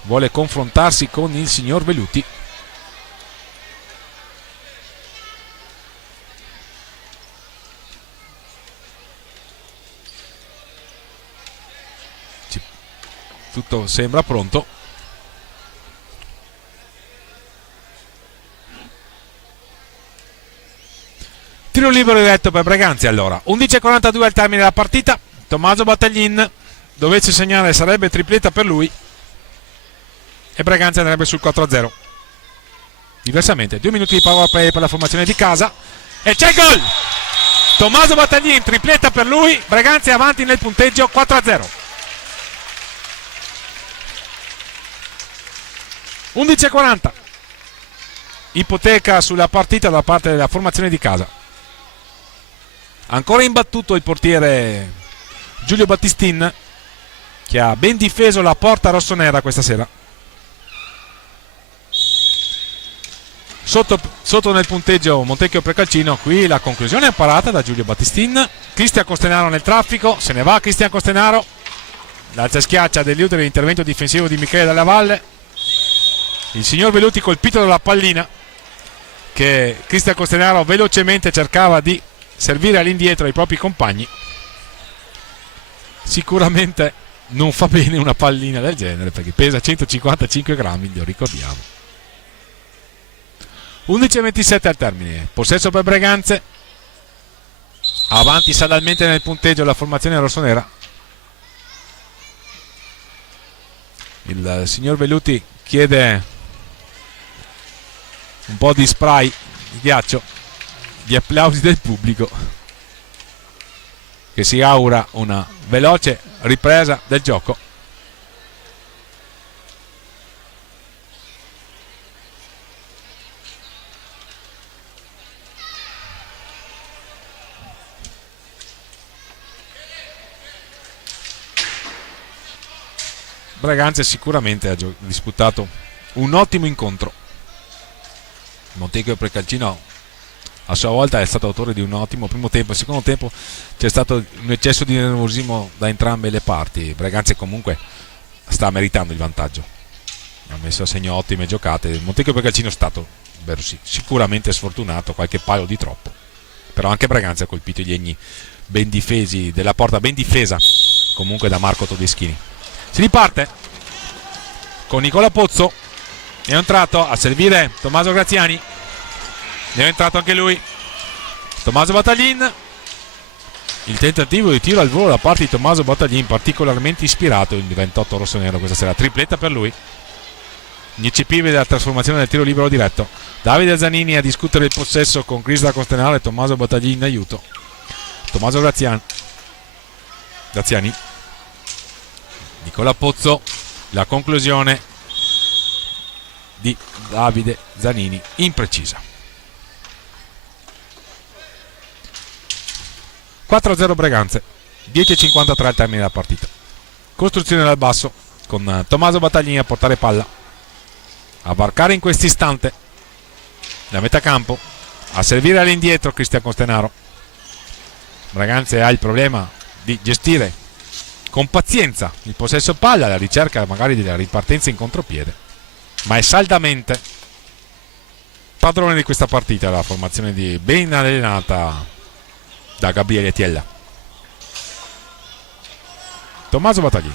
vuole confrontarsi con il signor Veluti. Tutto sembra pronto. Tiro libero diretto per Breganzi. Allora 11:42 al termine della partita. Tommaso Battaglin dovesse segnare sarebbe tripletta per lui e Breganzi andrebbe sul 4-0. Diversamente 2 minuti di power play per la formazione di casa e c'è il gol. Tommaso Battaglin, tripletta per lui, Breganzi avanti nel punteggio 4-0. 11:40. Ipoteca sulla partita da parte della formazione di casa. Ancora imbattuto il portiere Giulio Battistin, che ha ben difeso la porta rossonera questa sera. Sotto nel punteggio Montecchio Precalcino. Qui la conclusione è parata da Giulio Battistin. Cristian Costenaro nel traffico, se ne va Cristian Costenaro, l'alza schiaccia dell'utile l'intervento difensivo di Michele Dalla Valle. Il signor Veluti colpito dalla pallina che Cristian Costenaro velocemente cercava di servire all'indietro ai propri compagni. Sicuramente non fa bene una pallina del genere, perché pesa 155 grammi, lo ricordiamo. 11:27 al termine, possesso per Breganze, avanti saldanmente nel punteggio la formazione rossonera. Il signor Veluti chiede un po' di spray di ghiaccio, gli applausi del pubblico, che si augura una veloce ripresa del gioco. Breganze sicuramente ha disputato un ottimo incontro. Montecchio Precalcino a sua volta è stato autore di un ottimo primo tempo. Nel secondo tempo c'è stato un eccesso di nervosismo da entrambe le parti. Breganze comunque sta meritando il vantaggio, ha messo a segno ottime giocate. Montecchio Precalcino è stato sicuramente sfortunato, qualche palo di troppo, però anche Breganze ha colpito i legni ben difesi della porta, ben difesa comunque da Marco Todeschini. Si riparte con Nicola Pozzo, è entrato a servire Tommaso Graziani, ne è entrato anche lui Tommaso Battaglin. Il tentativo di tiro al volo da parte di Tommaso Battaglin, particolarmente ispirato il 28 rossonero questa sera, tripletta per lui, ineccepibile della trasformazione del tiro libero diretto. Davide Zanini a discutere il possesso con Cristian Costenaro e Tommaso Battaglin in aiuto. Tommaso Graziani, Nicola Pozzo, la conclusione di Davide Zanini imprecisa. 4-0 Breganze, 10:53 al termine della partita. Costruzione dal basso con Tommaso Battaglin a portare palla, a varcare in questo istante la metà campo, a servire all'indietro Cristian Costenaro. Breganze ha il problema di gestire con pazienza il possesso palla, la ricerca magari della ripartenza in contropiede, ma è saldamente padrone di questa partita la formazione di ben allenata da Gabriele Tiella. Tommaso Battaglin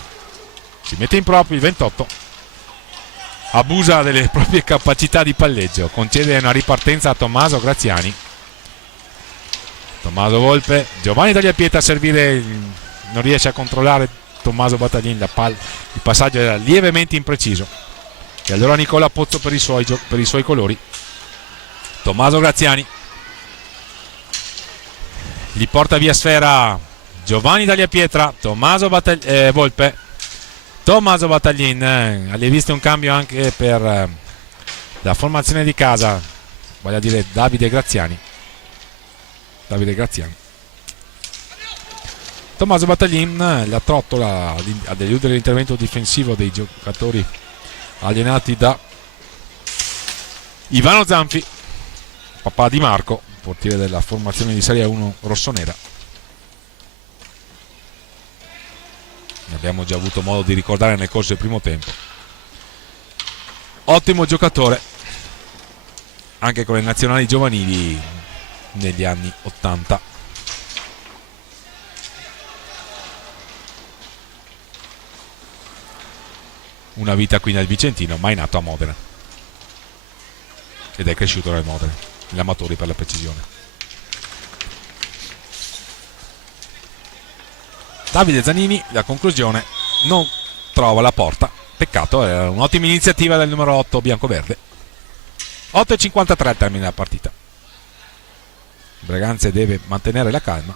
si mette in proprio, il 28 abusa delle proprie capacità di palleggio, concede una ripartenza a Tommaso Graziani. Tommaso Volpe, Giovanni Tagliapietra a servire, non riesce a controllare Tommaso Battaglin, il passaggio era lievemente impreciso, e allora Nicola Pozzo per i suoi colori. Tommaso Graziani gli porta via sfera Giovanni Tagliapietra, Volpe, Tommaso Battaglin, ha visto un cambio anche per la formazione di casa, vale a dire Davide Graziani. Tommaso Battaglin la trottola ad eludere l'intervento difensivo dei giocatori allenati da Ivano Zanfi, papà di Marco, portiere della formazione di Serie 1 rossonera. Ne abbiamo già avuto modo di ricordare nel corso del primo tempo. Ottimo giocatore anche con le nazionali giovanili negli anni 80. Una vita qui nel Vicentino, ma è nato a Modena ed è cresciuto nel Modena, gli amatori per la precisione. Davide Zanini, la conclusione, non trova la porta, peccato, è un'ottima iniziativa del numero 8 biancoverde. 8:53 al termine della partita. Breganze deve mantenere la calma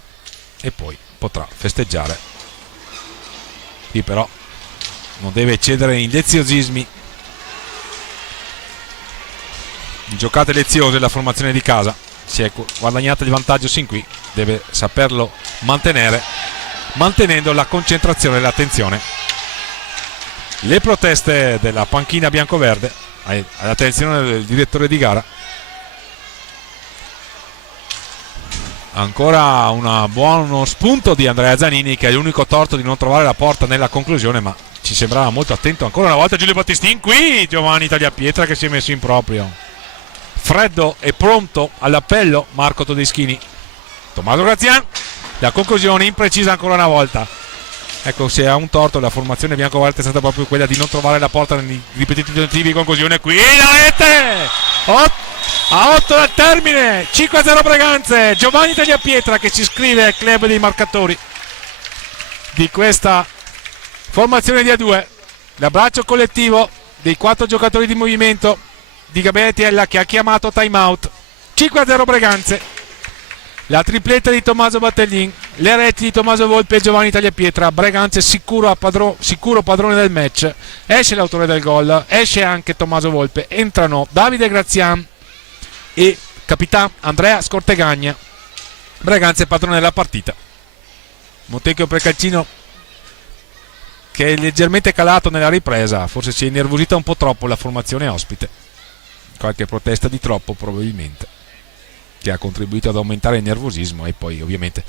e poi potrà festeggiare. Qui però non deve cedere in leziosismi, in giocate leziose. La formazione di casa si è guadagnata il vantaggio sin qui, deve saperlo mantenere, mantenendo la concentrazione e l'attenzione. Le proteste della panchina biancoverde all'attenzione del direttore di gara. Ancora un buono spunto di Andrea Zanini, che è l'unico torto di non trovare la porta nella conclusione, ma ci sembrava molto attento. Ancora una volta Giulio Battistin, qui Giovanni Tagliapietra che si è messo in proprio, freddo e pronto all'appello. Marco Todeschini, Tommaso Grazian, la conclusione imprecisa ancora una volta. Ecco, se ha un torto la formazione biancoverde è stata proprio quella di non trovare la porta nei ripetiti tentativi di conclusione. Qui la rete a 8 dal termine, 5-0 Breganze. Giovanni Tagliapietra che ci scrive al club dei marcatori di questa formazione di A2. L'abbraccio collettivo dei 4 giocatori di movimento di Gabriele Tiella, che ha chiamato time out. 5-0 Breganze. La tripletta di Tommaso Battaglin, le reti di Tommaso Volpe e Giovanni Tagliapietra. Breganze sicuro padrone del match. Esce l'autore del gol, esce anche Tommaso Volpe, entrano Davide Grazian e capitano Andrea Scortegagna. Breganze padrone della partita. Montecchio Precalcino, che è leggermente calato nella ripresa, forse si è innervosita un po' troppo la formazione ospite, qualche protesta di troppo probabilmente, che ha contribuito ad aumentare il nervosismo, e poi ovviamente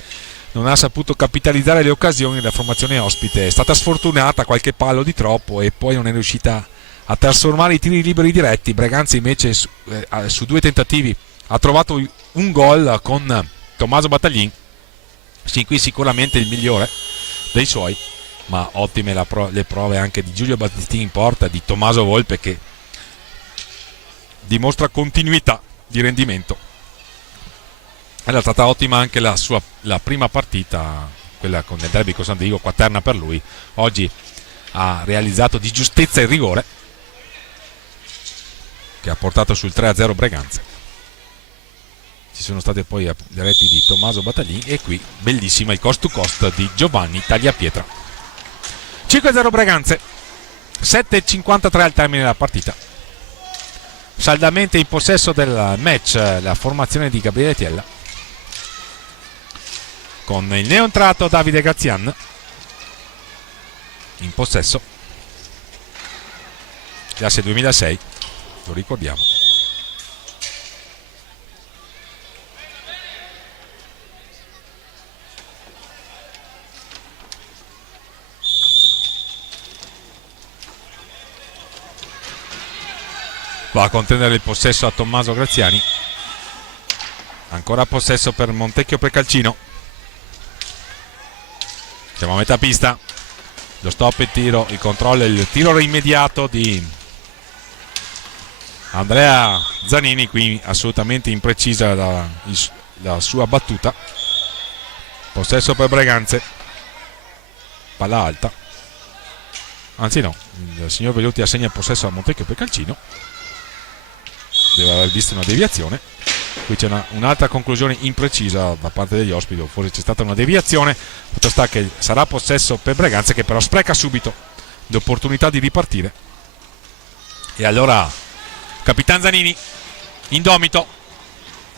non ha saputo capitalizzare le occasioni. La formazione ospite è stata sfortunata, qualche palo di troppo, e poi non è riuscita a trasformare i tiri liberi diretti. Breganze invece su 2 tentativi ha trovato un gol con Tommaso Battaglin, sì, qui sicuramente il migliore dei suoi, ma ottime le prove anche di Giulio Battistini in porta, di Tommaso Volpe che dimostra continuità di rendimento. Era stata ottima anche la prima partita, quella con il derby con San Diego, quaterna per lui. Oggi ha realizzato di giustezza il rigore che ha portato sul 3-0 Breganze. Ci sono state poi le reti di Tommaso Battaglin e qui bellissima il cost to cost di Giovanni Tagliapietra. 5-0 Breganze, 7:53 al termine della partita. Saldamente in possesso del match la formazione di Gabriele Tiella, con il neoentrato Davide Grazian in possesso, classe 2006, lo ricordiamo. Va a contendere il possesso a Tommaso Graziani, ancora possesso per Montecchio Precalcino. Siamo a metà pista, lo stop e tiro, il controllo e il tiro immediato di Andrea Zanini, qui assolutamente imprecisa la sua battuta. Possesso per Breganze, palla alta, anzi no, il signor Veluti assegna il possesso a Montecchio Precalcino, deve aver visto una deviazione. Qui c'è un'altra conclusione imprecisa da parte degli ospiti, o forse c'è stata una deviazione. Fatto sta che sarà possesso per Breganze, che però spreca subito l'opportunità di ripartire. E allora Capitan Zanini, indomito,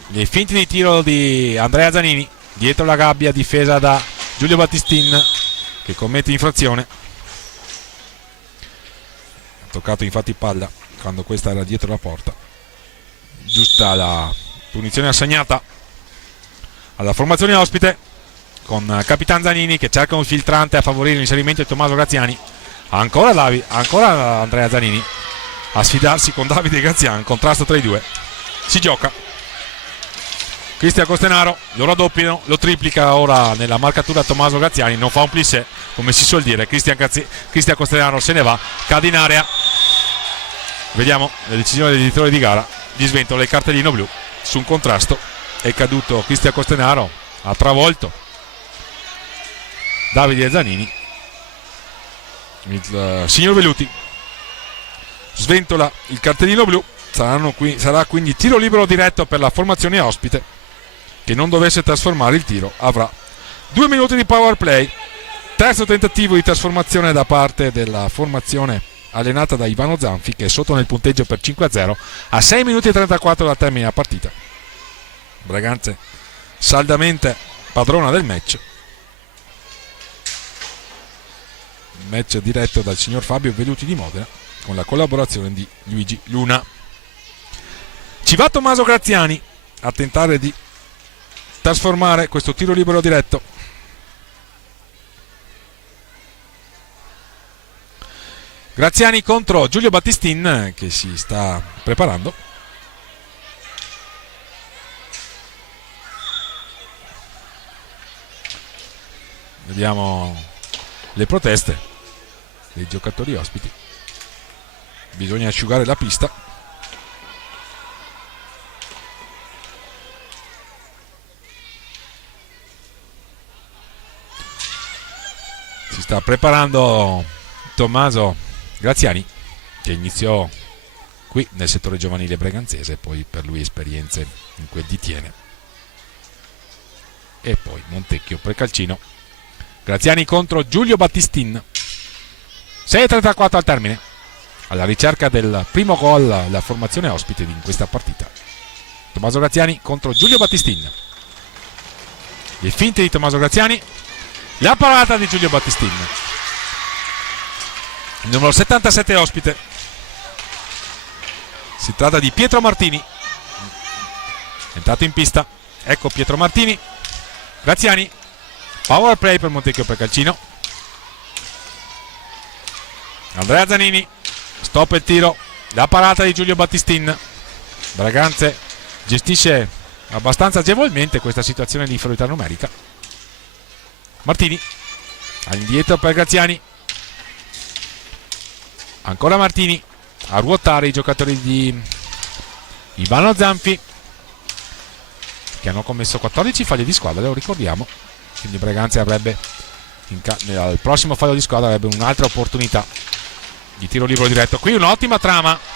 le finte di tiro di Andrea Zanini, dietro la gabbia difesa da Giulio Battistin che commette infrazione. Ha toccato infatti palla quando questa era dietro la porta. Giusta la punizione assegnata alla formazione ospite, con Capitan Zanini che cerca un filtrante a favorire l'inserimento di Tommaso Graziani. Ancora Andrea Zanini a sfidarsi con Davide Graziani, contrasto tra i due. Si gioca. Cristian Costenaro lo raddoppiano, lo triplica ora nella marcatura Tommaso Graziani, non fa un plissé come si suol dire. Cristian Costenaro se ne va, cade in area. Vediamo la decisione dell'editore di gara, gli sventola il cartellino blu su un contrasto. È caduto Cristian Costenaro, ha travolto Davide Zanini. Il signor Veluti sventola il cartellino blu. Sarà quindi tiro libero diretto per la formazione ospite, che non dovesse trasformare il tiro avrà 2 minuti di power play. Terzo tentativo di trasformazione da parte della formazione allenata da Ivano Zanfi, che è sotto nel punteggio per 5-0 a 6 minuti e 34 dal termine della partita. Breganze saldamente padrona del match diretto dal signor Fabio Veluti di Modena, con la collaborazione di Luigi Luna. Ci va Tommaso Graziani a tentare di trasformare questo tiro libero diretto. Graziani contro Giulio Battistin, che si sta preparando. Vediamo le proteste dei giocatori ospiti. Bisogna asciugare la pista. Si sta preparando Tommaso Graziani, che iniziò qui nel settore giovanile breganzese, poi per lui esperienze in quel di Tiene e poi Montecchio Precalcino. Graziani contro Giulio Battistin. 6:34 al termine, alla ricerca del primo gol la formazione ospite in questa partita. Tommaso Graziani contro Giulio Battistin. Le finte di Tommaso Graziani, la parata di Giulio Battistin. Il numero 77 ospite. Si tratta di Pietro Martini, entrato in pista. Ecco Pietro Martini. Graziani, power play per Montecchio Precalcino. Andrea Zanini, stop il tiro. La parata di Giulio Battistin. Breganze gestisce abbastanza agevolmente questa situazione di inferiorità numerica. Martini all'indietro per Graziani. Ancora Martini a ruotare i giocatori di Ivano Zanfi, che hanno commesso 14 falli di squadra, lo ricordiamo. Quindi Breganze avrebbe al prossimo fallo di squadra avrebbe un'altra opportunità di tiro libero diretto. Qui un'ottima trama.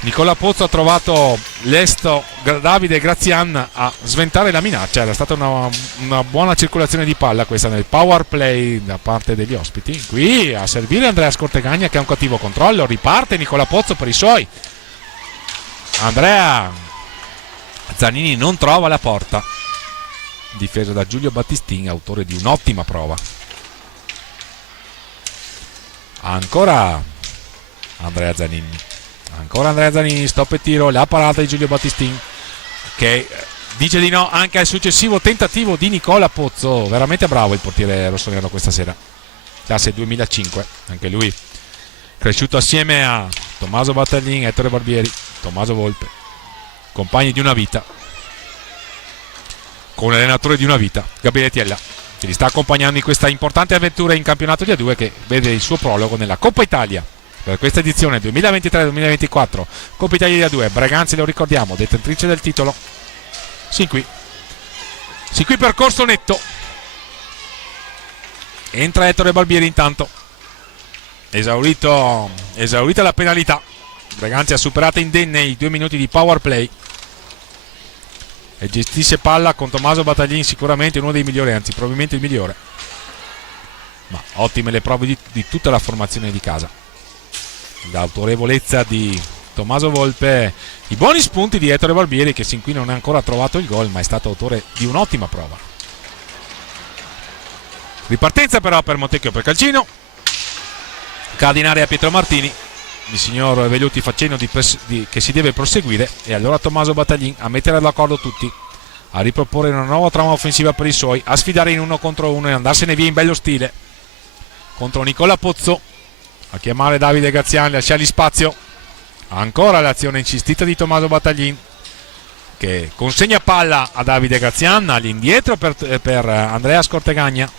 Nicola Pozzo ha trovato l'esto Davide Grazian a sventare la minaccia. Era stata una buona circolazione di palla questa nel power play da parte degli ospiti. Qui a servire Andrea Scortegagna, che ha un cattivo controllo. Riparte Nicola Pozzo per i suoi. Andrea Zanini non trova la porta, difesa da Giulio Battistin, autore di un'ottima prova. Ancora Andrea Zanini, stop e tiro. La parata di Giulio Battistin, che dice di no anche al successivo tentativo di Nicola Pozzo. Veramente bravo il portiere rossonero questa sera, classe 2005, anche lui cresciuto assieme a Tommaso Battaglin, Ettore Barbieri, Tommaso Volpe, compagni di una vita, con un allenatore di una vita, Gabriele Tiella, che li sta accompagnando in questa importante avventura in campionato di A2, che vede il suo prologo nella Coppa Italia per questa edizione 2023-2024. Coppa Italia di A2. Breganze, lo ricordiamo, detentrice del titolo. Sin qui percorso netto. Entra Ettore Barbieri intanto, esaurita la penalità. Breganze ha superato indenne i 2 minuti di power play e gestisce palla con Tommaso Battaglin, sicuramente uno dei migliori, anzi probabilmente il migliore. Ma ottime le prove di tutta la formazione di casa. L'autorevolezza di Tommaso Volpe, i buoni spunti di Ettore Barbieri, che sin qui non ha ancora trovato il gol, ma è stato autore di un'ottima prova. Ripartenza però per Montecchio per Calcino, cade in area Pietro Martini, il signor Veluti fa cenno che si deve proseguire, e allora Tommaso Battaglin a mettere d'accordo tutti, a riproporre una nuova trama offensiva per i suoi, a sfidare in 1 contro 1 e andarsene via in bello stile contro Nicola Pozzo, a chiamare Davide Graziani, lasciargli spazio. Ancora l'azione insistita di Tommaso Battaglin, che consegna palla a Davide Grazian, all'indietro per Andrea Scortegagna.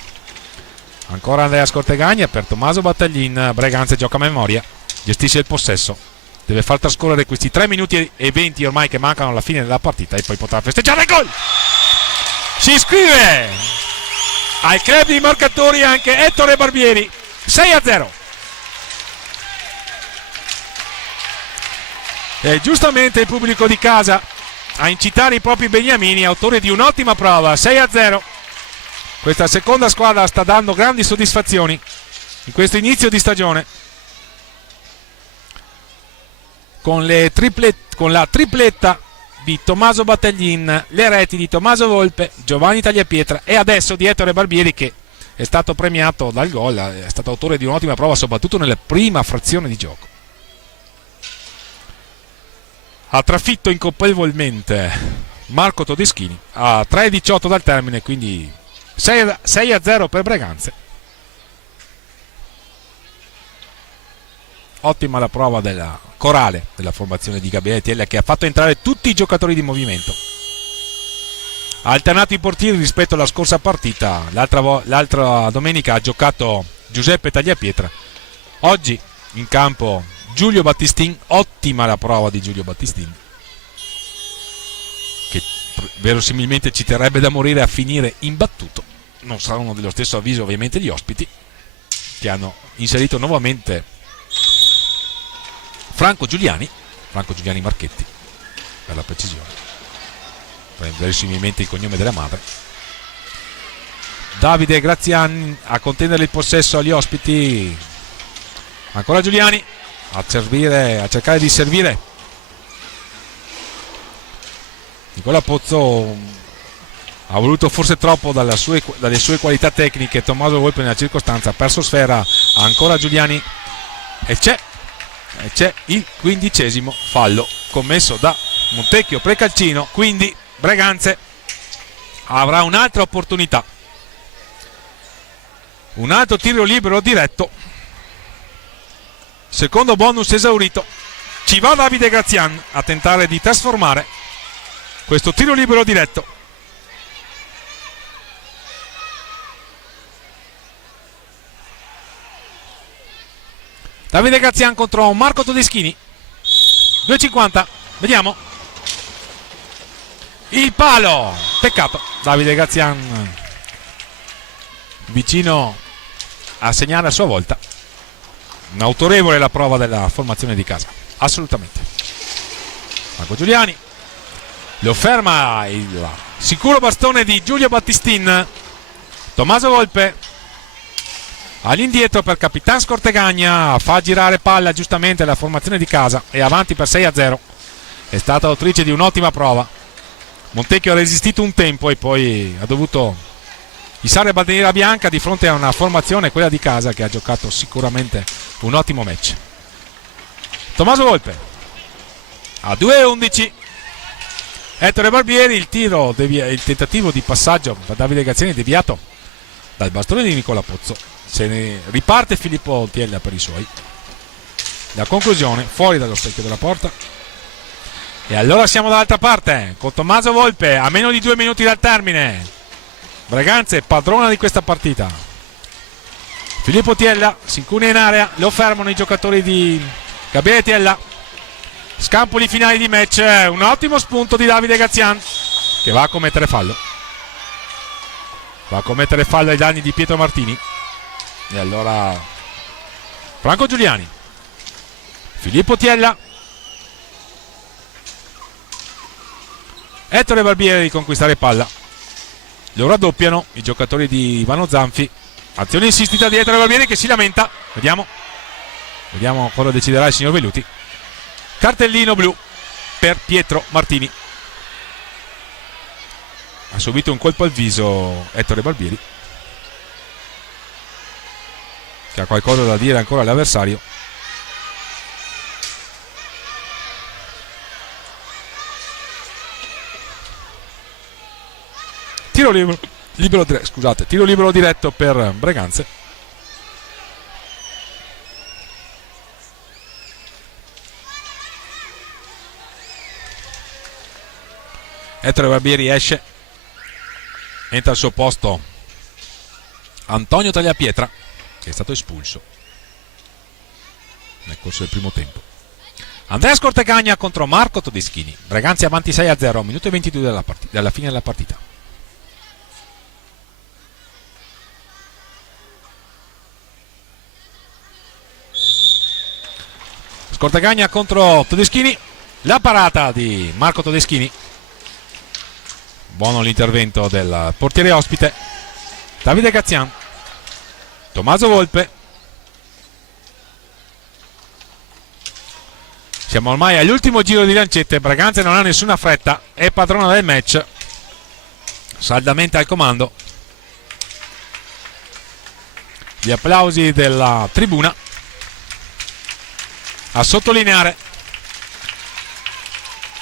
Ancora Andrea Scortegagna per Tommaso Battaglin. Breganze gioca a memoria, gestisce il possesso, deve far trascorrere questi 3 minuti e 20 ormai che mancano alla fine della partita, e poi potrà festeggiare il gol. Si iscrive al club di marcatori anche Ettore Barbieri. 6-0. E giustamente il pubblico di casa a incitare i propri beniamini, autori di un'ottima prova. 6-0. Questa seconda squadra sta dando grandi soddisfazioni in questo inizio di stagione, con la tripletta di Tommaso Battaglin, le reti di Tommaso Volpe, Giovanni Tagliapietra e adesso di Ettore Barbieri, che è stato premiato dal gol, è stato autore di un'ottima prova soprattutto nella prima frazione di gioco. Ha trafitto incolpevolmente Marco Todeschini a 3:18 dal termine, quindi 6-0 per Breganze. Ottima la prova della corale della formazione di Gabriele Tiella, che ha fatto entrare tutti i giocatori di movimento. Ha alternato i portieri rispetto alla scorsa partita. L'altra domenica ha giocato Giuseppe Tagliapietra, oggi in campo Giulio Battistin. Ottima la prova di Giulio Battistin, che verosimilmente ci terrebbe da morire a finire imbattuto. Non saranno dello stesso avviso ovviamente gli ospiti, che hanno inserito nuovamente Franco Giuliani Marchetti, per la precisione, verosimilmente il cognome della madre. Davide Graziani a contendere il possesso agli ospiti. Ancora Giuliani a cercare di servire. Nicola Pozzo ha voluto forse troppo dalle sue qualità tecniche. Tommaso Volpe nella circostanza ha perso sfera. Ancora Giuliani, e c'è il 15° fallo commesso da Montecchio Precalcino, quindi Breganze avrà un'altra opportunità, un altro tiro libero diretto. Secondo bonus esaurito, ci va Davide Grazian a tentare di trasformare questo tiro libero diretto. Davide Grazian contro Marco Todeschini. 2,50. Vediamo. Il palo. Peccato. Davide Grazian vicino a segnare a sua volta. Un'autorevole la prova della formazione di casa. Assolutamente. Marco Giuliani. Lo ferma il sicuro bastone di Giulio Battistin. Tommaso Volpe all'indietro per Capitan Scortegagna, fa girare palla giustamente la formazione di casa, e avanti per 6-0. È stata autrice di un'ottima prova. Montecchio ha resistito un tempo e poi ha dovuto issare bandiera bianca di fronte a una formazione, quella di casa, che ha giocato sicuramente un ottimo match. Tommaso Volpe a 2-11. Ettore Barbieri, il tentativo di passaggio da Davide Graziani deviato dal bastone di Nicola Pozzo. Se ne riparte Filippo Tiella per i suoi. La conclusione fuori dallo specchio della porta. E allora siamo dall'altra parte con Tommaso Volpe a meno di 2 minuti dal termine. Breganze padrona di questa partita. Filippo Tiella si incunia in area, lo fermano i giocatori di Gabriele Tiella. Scampoli finali di match. Un ottimo spunto di Davide Grazian, che va a commettere fallo. Va a commettere fallo ai danni di Pietro Martini. E allora Franco Giuliani, Filippo Tiella, Ettore Barbieri di conquistare palla. Lo raddoppiano i giocatori di Ivano Zanfi. Azione insistita di Ettore Barbieri, che si lamenta. Vediamo cosa deciderà il signor Veluti. Cartellino blu per Pietro Martini. Ha subito un colpo al viso Ettore Barbieri. che ha qualcosa da dire ancora all'avversario. Tiro libero diretto per Breganze. Ettore Barbieri esce, entra al suo posto Antonio Tagliapietra, che è stato espulso nel corso del primo tempo. Andrea Scortegagna contro Marco Todeschini. Breganze avanti 6-0 a minuto e 22 dalla fine della partita. Scortegagna contro Todeschini, la parata di Marco Todeschini. Buono l'intervento del portiere ospite Davide Gazian. Tommaso Volpe. Siamo ormai all'ultimo giro di lancette. Breganze non ha nessuna fretta, è padrona del match, saldamente al comando. Gli applausi della tribuna a sottolineare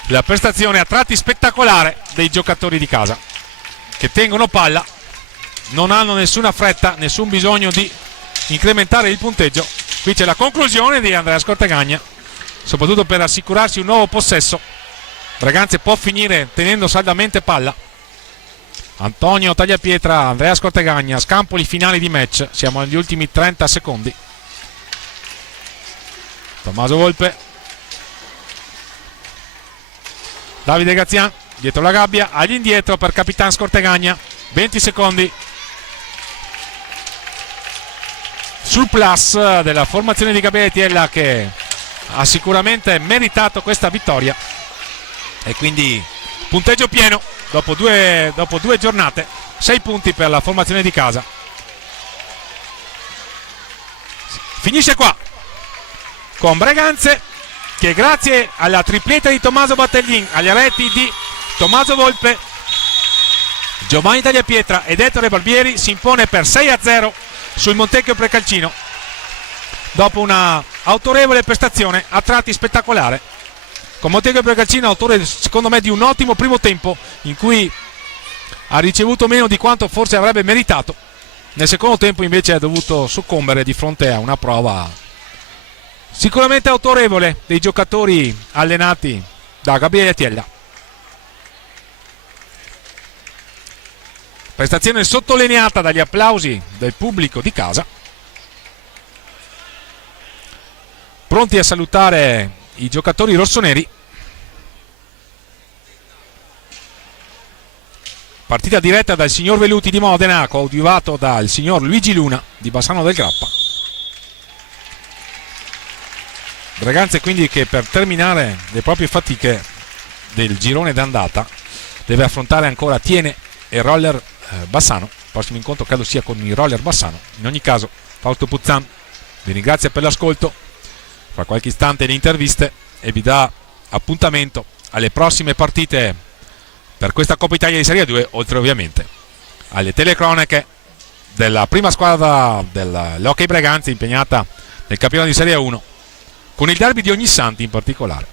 la prestazione a tratti spettacolare dei giocatori di casa, che tengono palla, non hanno nessuna fretta, nessun bisogno di incrementare il punteggio. Qui c'è la conclusione di Andrea Scortegagna, soprattutto per assicurarsi un nuovo possesso. Breganze può finire tenendo saldamente palla. Antonio Tagliapietra, Andrea Scortegagna, scampoli finali di match, siamo agli ultimi 30 secondi. Tommaso Volpe, Davide Gazian dietro la gabbia, all'indietro per Capitan Scortegagna, 20 secondi sul plus della formazione di Gabriele Tiella, che ha sicuramente meritato questa vittoria, e quindi punteggio pieno dopo due giornate, 6 punti per la formazione di casa. Finisce qua con Breganze che, grazie alla tripletta di Tommaso Battaglin, agli reti di Tommaso Volpe, Giovanni Tagliapietra ed Ettore Barbieri, si impone per 6-0 sul Montecchio Precalcino, dopo una autorevole prestazione a tratti spettacolare, con Montecchio Precalcino autore secondo me di un ottimo primo tempo in cui ha ricevuto meno di quanto forse avrebbe meritato. Nel secondo tempo invece ha dovuto soccombere di fronte a una prova sicuramente autorevole dei giocatori allenati da Gabriele Tiella. Prestazione sottolineata dagli applausi del pubblico di casa, pronti a salutare i giocatori rossoneri. Partita diretta dal signor Veluti di Modena, coadiuvato dal signor Luigi Luna di Bassano del Grappa. Breganze quindi che, per terminare le proprie fatiche del girone d'andata, deve affrontare ancora Tiene e Roller Bassano. Il prossimo incontro credo sia con il Roller Bassano. In ogni caso, Fausto Puzzan vi ringrazia per l'ascolto, fra qualche istante le interviste, e vi dà appuntamento alle prossime partite per questa Coppa Italia di Serie 2, oltre ovviamente alle telecronache della prima squadra dell'Hockey Breganze impegnata nel campionato di Serie 1, con il derby di Ognissanti in particolare,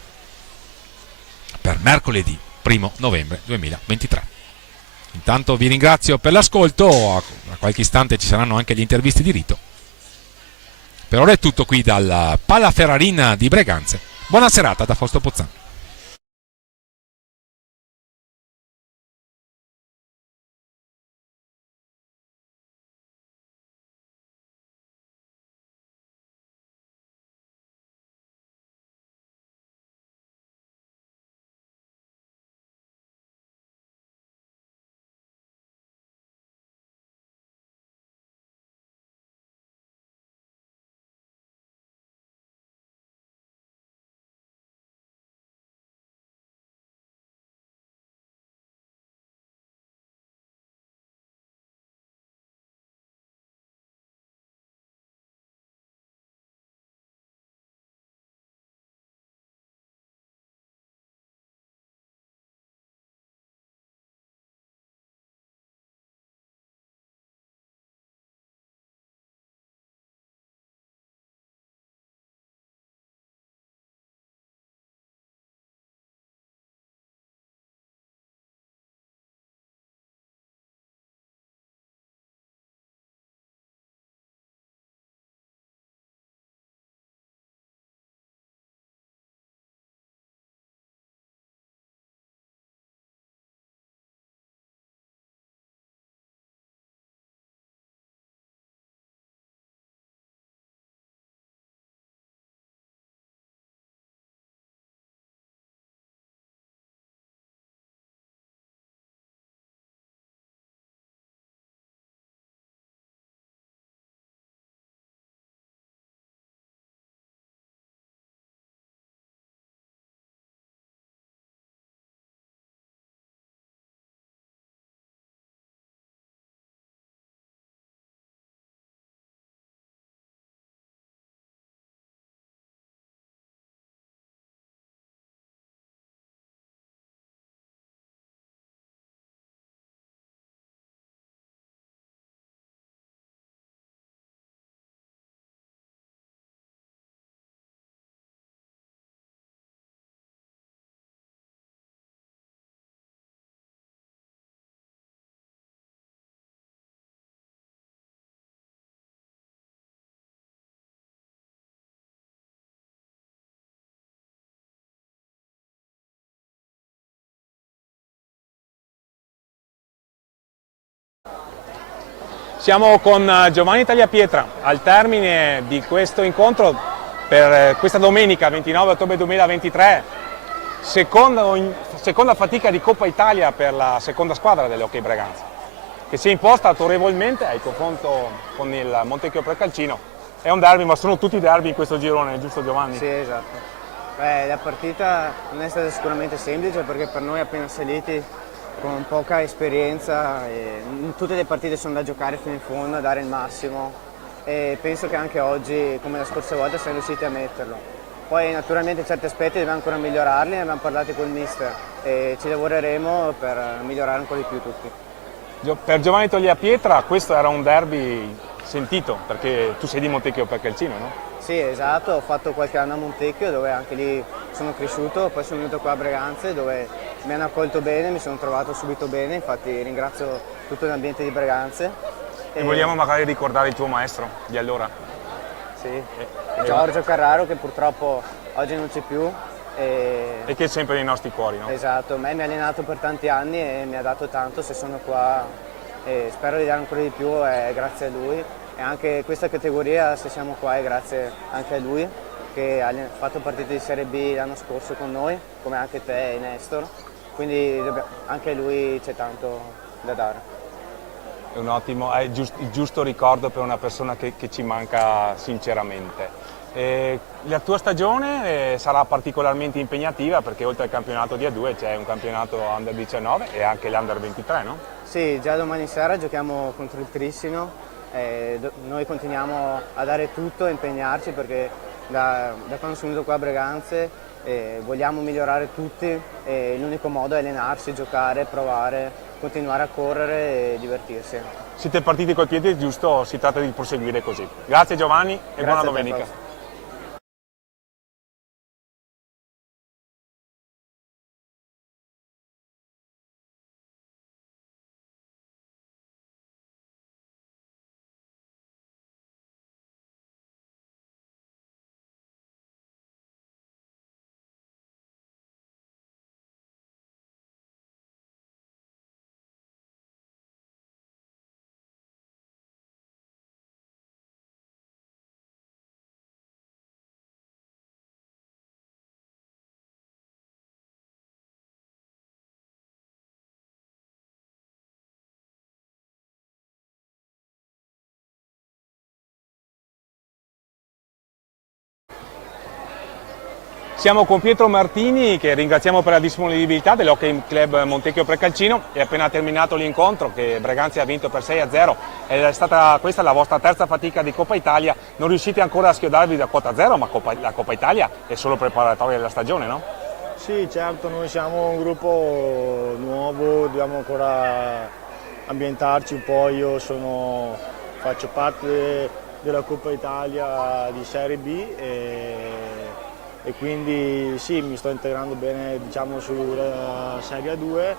per mercoledì 1 novembre 2023. Intanto vi ringrazio per l'ascolto, a qualche istante ci saranno anche gli interviste di rito. Per ora è tutto qui dal Pala Ferrarin di Breganze. Buona serata da Fausto Pozzan. Siamo con Giovanni Tagliapietra al termine di questo incontro per questa domenica 29 ottobre 2023, seconda fatica di Coppa Italia per la seconda squadra dell'Hockey Breganze, che si è imposta autorevolmente al confronto con il Montecchio Precalcino. È un derby, ma sono tutti derby in questo girone, giusto Giovanni? Sì, esatto. La partita non è stata sicuramente semplice perché per noi appena saliti con poca esperienza, tutte le partite sono da giocare fino in fondo, a dare il massimo e penso che anche oggi, come la scorsa volta, siamo riusciti a metterlo. Poi naturalmente certi aspetti dobbiamo ancora migliorarli, ne abbiamo parlato col mister e ci lavoreremo per migliorare ancora di più tutti. Per Giovanni Tagliapietra questo era un derby sentito, perché tu sei di Montecchio Precalcino, no? Sì, esatto, ho fatto qualche anno a Montecchio dove anche lì sono cresciuto, poi sono venuto qua a Breganze dove mi hanno accolto bene, mi sono trovato subito bene, infatti ringrazio tutto l'ambiente di Breganze. E vogliamo magari ricordare il tuo maestro di allora? Sì, Giorgio Carraro, che purtroppo oggi non c'è più. E che è sempre nei nostri cuori, no? Esatto, me mi ha allenato per tanti anni e mi ha dato tanto, se sono qua e spero di dare ancora di più, è grazie a lui. E anche questa categoria, se siamo qua, è grazie anche a lui, che ha fatto partite di Serie B l'anno scorso con noi, come anche te e Nestor, quindi anche a lui c'è tanto da dare. È un ottimo, è il giusto ricordo per una persona che ci manca sinceramente. La tua stagione sarà particolarmente impegnativa perché oltre al campionato di A2 c'è un campionato Under 19 e anche l'Under 23, no? Sì, già domani sera giochiamo contro il Trissino. Noi continuiamo a dare tutto, a impegnarci perché da quando sono venuto qua a Breganze vogliamo migliorare tutti e l'unico modo è allenarsi, giocare, provare, continuare a correre e divertirsi. Siete partiti col piede giusto, si tratta di proseguire così. Grazie Giovanni e Grazie buona a te, domenica. Fausto. Siamo con Pietro Martini, che ringraziamo per la disponibilità dell'Hockey Club Montecchio Precalcino. È appena terminato l'incontro che Breganze ha vinto per 6-0. È stata questa la vostra terza fatica di Coppa Italia. Non riuscite ancora a schiodarvi da quota zero, ma la Coppa Italia è solo preparatoria della stagione, no? Sì, certo, noi siamo un gruppo nuovo, dobbiamo ancora ambientarci un po'. Io faccio parte della Coppa Italia di Serie B e quindi sì, mi sto integrando bene, diciamo, sulla Serie A2.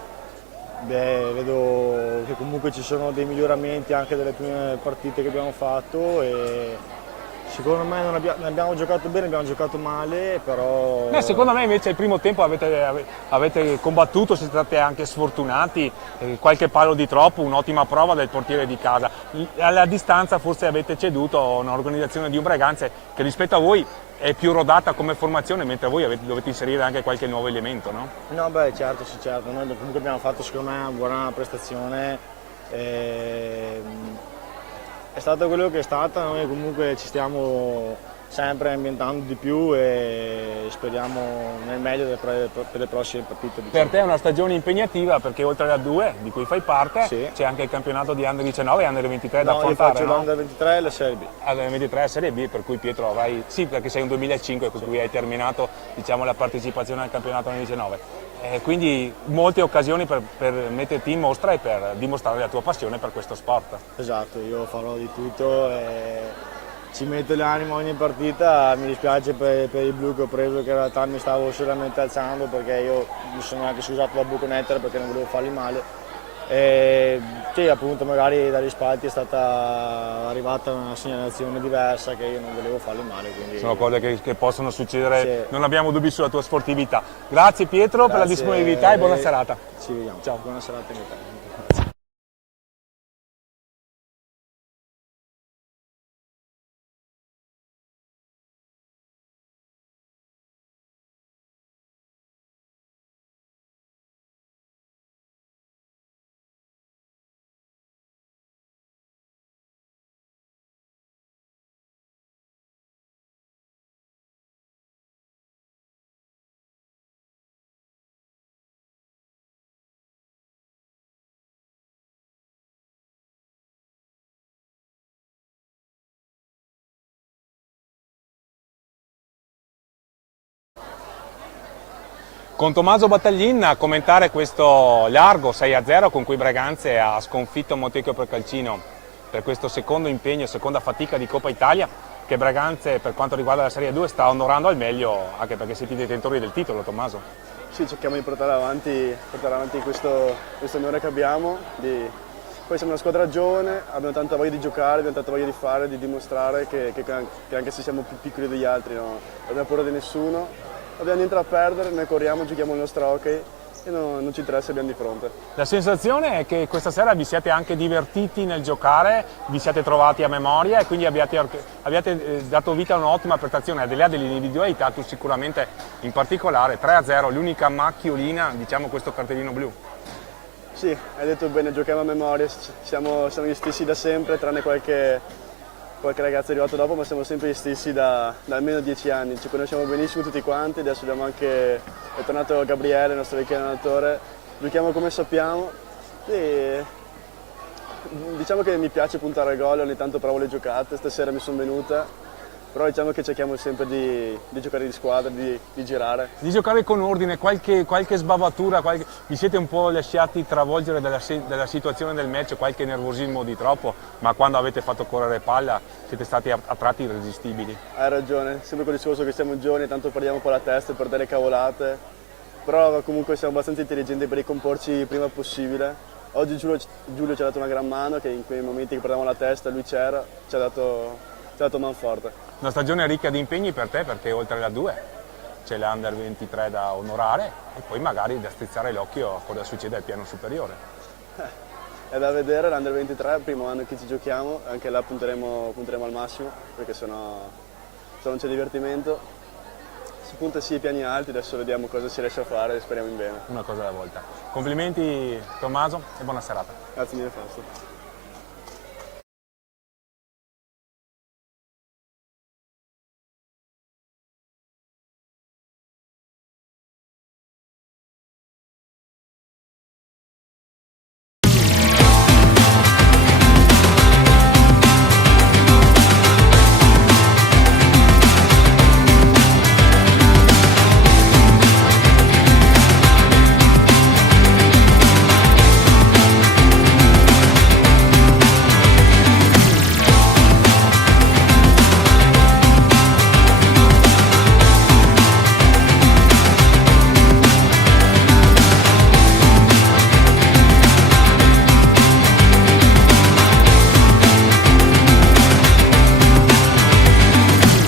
Vedo che comunque ci sono dei miglioramenti anche delle prime partite che abbiamo fatto e secondo me non abbiamo giocato bene, abbiamo giocato male, però... Secondo me invece il primo tempo avete combattuto, siete stati anche sfortunati, qualche palo di troppo, un'ottima prova del portiere di casa. Alla distanza forse avete ceduto a un'organizzazione di un Breganze che rispetto a voi è più rodata come formazione, mentre voi dovete inserire anche qualche nuovo elemento, no? No, beh, certo, sì, certo. Noi comunque abbiamo fatto secondo me una buona prestazione. È stata quello che è stata, noi comunque ci stiamo sempre ambientando di più e speriamo nel meglio per le prossime partite. Diciamo. Per te è una stagione impegnativa perché oltre alla 2 di cui fai parte sì, c'è anche il campionato di Under 19 e Under 23 da affrontare. Io faccio l'Under 23 e la Serie B. Under 23 e Serie B, per cui Pietro avrai, sì, perché sei un 2005 con cui hai terminato, diciamo, la partecipazione al campionato Under 19. Quindi molte occasioni per metterti in mostra e per dimostrare la tua passione per questo sport. Esatto, io farò di tutto e ci metto l'animo ogni partita. Mi dispiace per il blu che ho preso, che in realtà mi stavo solamente alzando perché io mi sono anche scusato da buconetter perché non volevo farli male. E sì, appunto magari dagli spalti è stata arrivata una segnalazione diversa che io non volevo farli male. Quindi... Sono cose che possono succedere, sì. Non abbiamo dubbi sulla tua sportività. Grazie Pietro per la disponibilità e buona serata. Ci vediamo. Ciao. Buona serata anche a te. Con Tommaso Battaglin a commentare questo largo 6-0 con cui Breganze ha sconfitto Montecchio Procalcino per questo secondo impegno, seconda fatica di Coppa Italia, che Breganze per quanto riguarda la Serie 2 sta onorando al meglio, anche perché siete i detentori del titolo, Tommaso. Sì, cerchiamo di portare avanti questo onore che abbiamo. Poi siamo una squadra giovane, abbiamo tanta voglia di giocare, abbiamo tanta voglia di fare, di dimostrare che anche se siamo più piccoli degli altri non abbiamo paura di nessuno. Non abbiamo niente da perdere, noi corriamo, giochiamo il nostro hockey e non ci interessa, abbiamo di fronte. La sensazione è che questa sera vi siate anche divertiti nel giocare, vi siate trovati a memoria e quindi abbiate dato vita a un'ottima prestazione, al di là dell'individualità, tu sicuramente in particolare 3-0, l'unica macchiolina, diciamo, questo cartellino blu. Sì, hai detto bene, giochiamo a memoria, siamo gli stessi da sempre, tranne qualche ragazzo è arrivato dopo, ma siamo sempre gli stessi da almeno 10 anni, ci conosciamo benissimo tutti quanti, adesso è tornato Gabriele, il nostro vecchio allenatore, giochiamo come sappiamo e diciamo che mi piace puntare al gol, ogni tanto provo le giocate, stasera mi sono venuta, però diciamo che cerchiamo sempre di giocare di squadra, di girare. Di giocare con ordine, qualche sbavatura, vi siete un po' lasciati travolgere dalla situazione del match, qualche nervosismo di troppo, ma quando avete fatto correre palla siete stati a tratti irresistibili. Hai ragione, sempre quel discorso che siamo giovani, tanto perdiamo un po' la testa per delle cavolate, però comunque siamo abbastanza intelligenti per ricomporci il prima possibile. Oggi Giulio ci ha dato una gran mano, che in quei momenti che perdevamo la testa lui c'era, ci ha dato man forte. Una stagione ricca di impegni per te, perché oltre alla 2 c'è l'Under 23 da onorare e poi magari da strizzare l'occhio a cosa succede al piano superiore. È da vedere, l'Under 23 è il primo anno che ci giochiamo, anche là punteremo al massimo, perché sennò non c'è divertimento. Si punta sì ai piani alti, adesso vediamo cosa si riesce a fare e speriamo in bene. Una cosa alla volta. Complimenti Tommaso e buona serata. Grazie mille Fausto.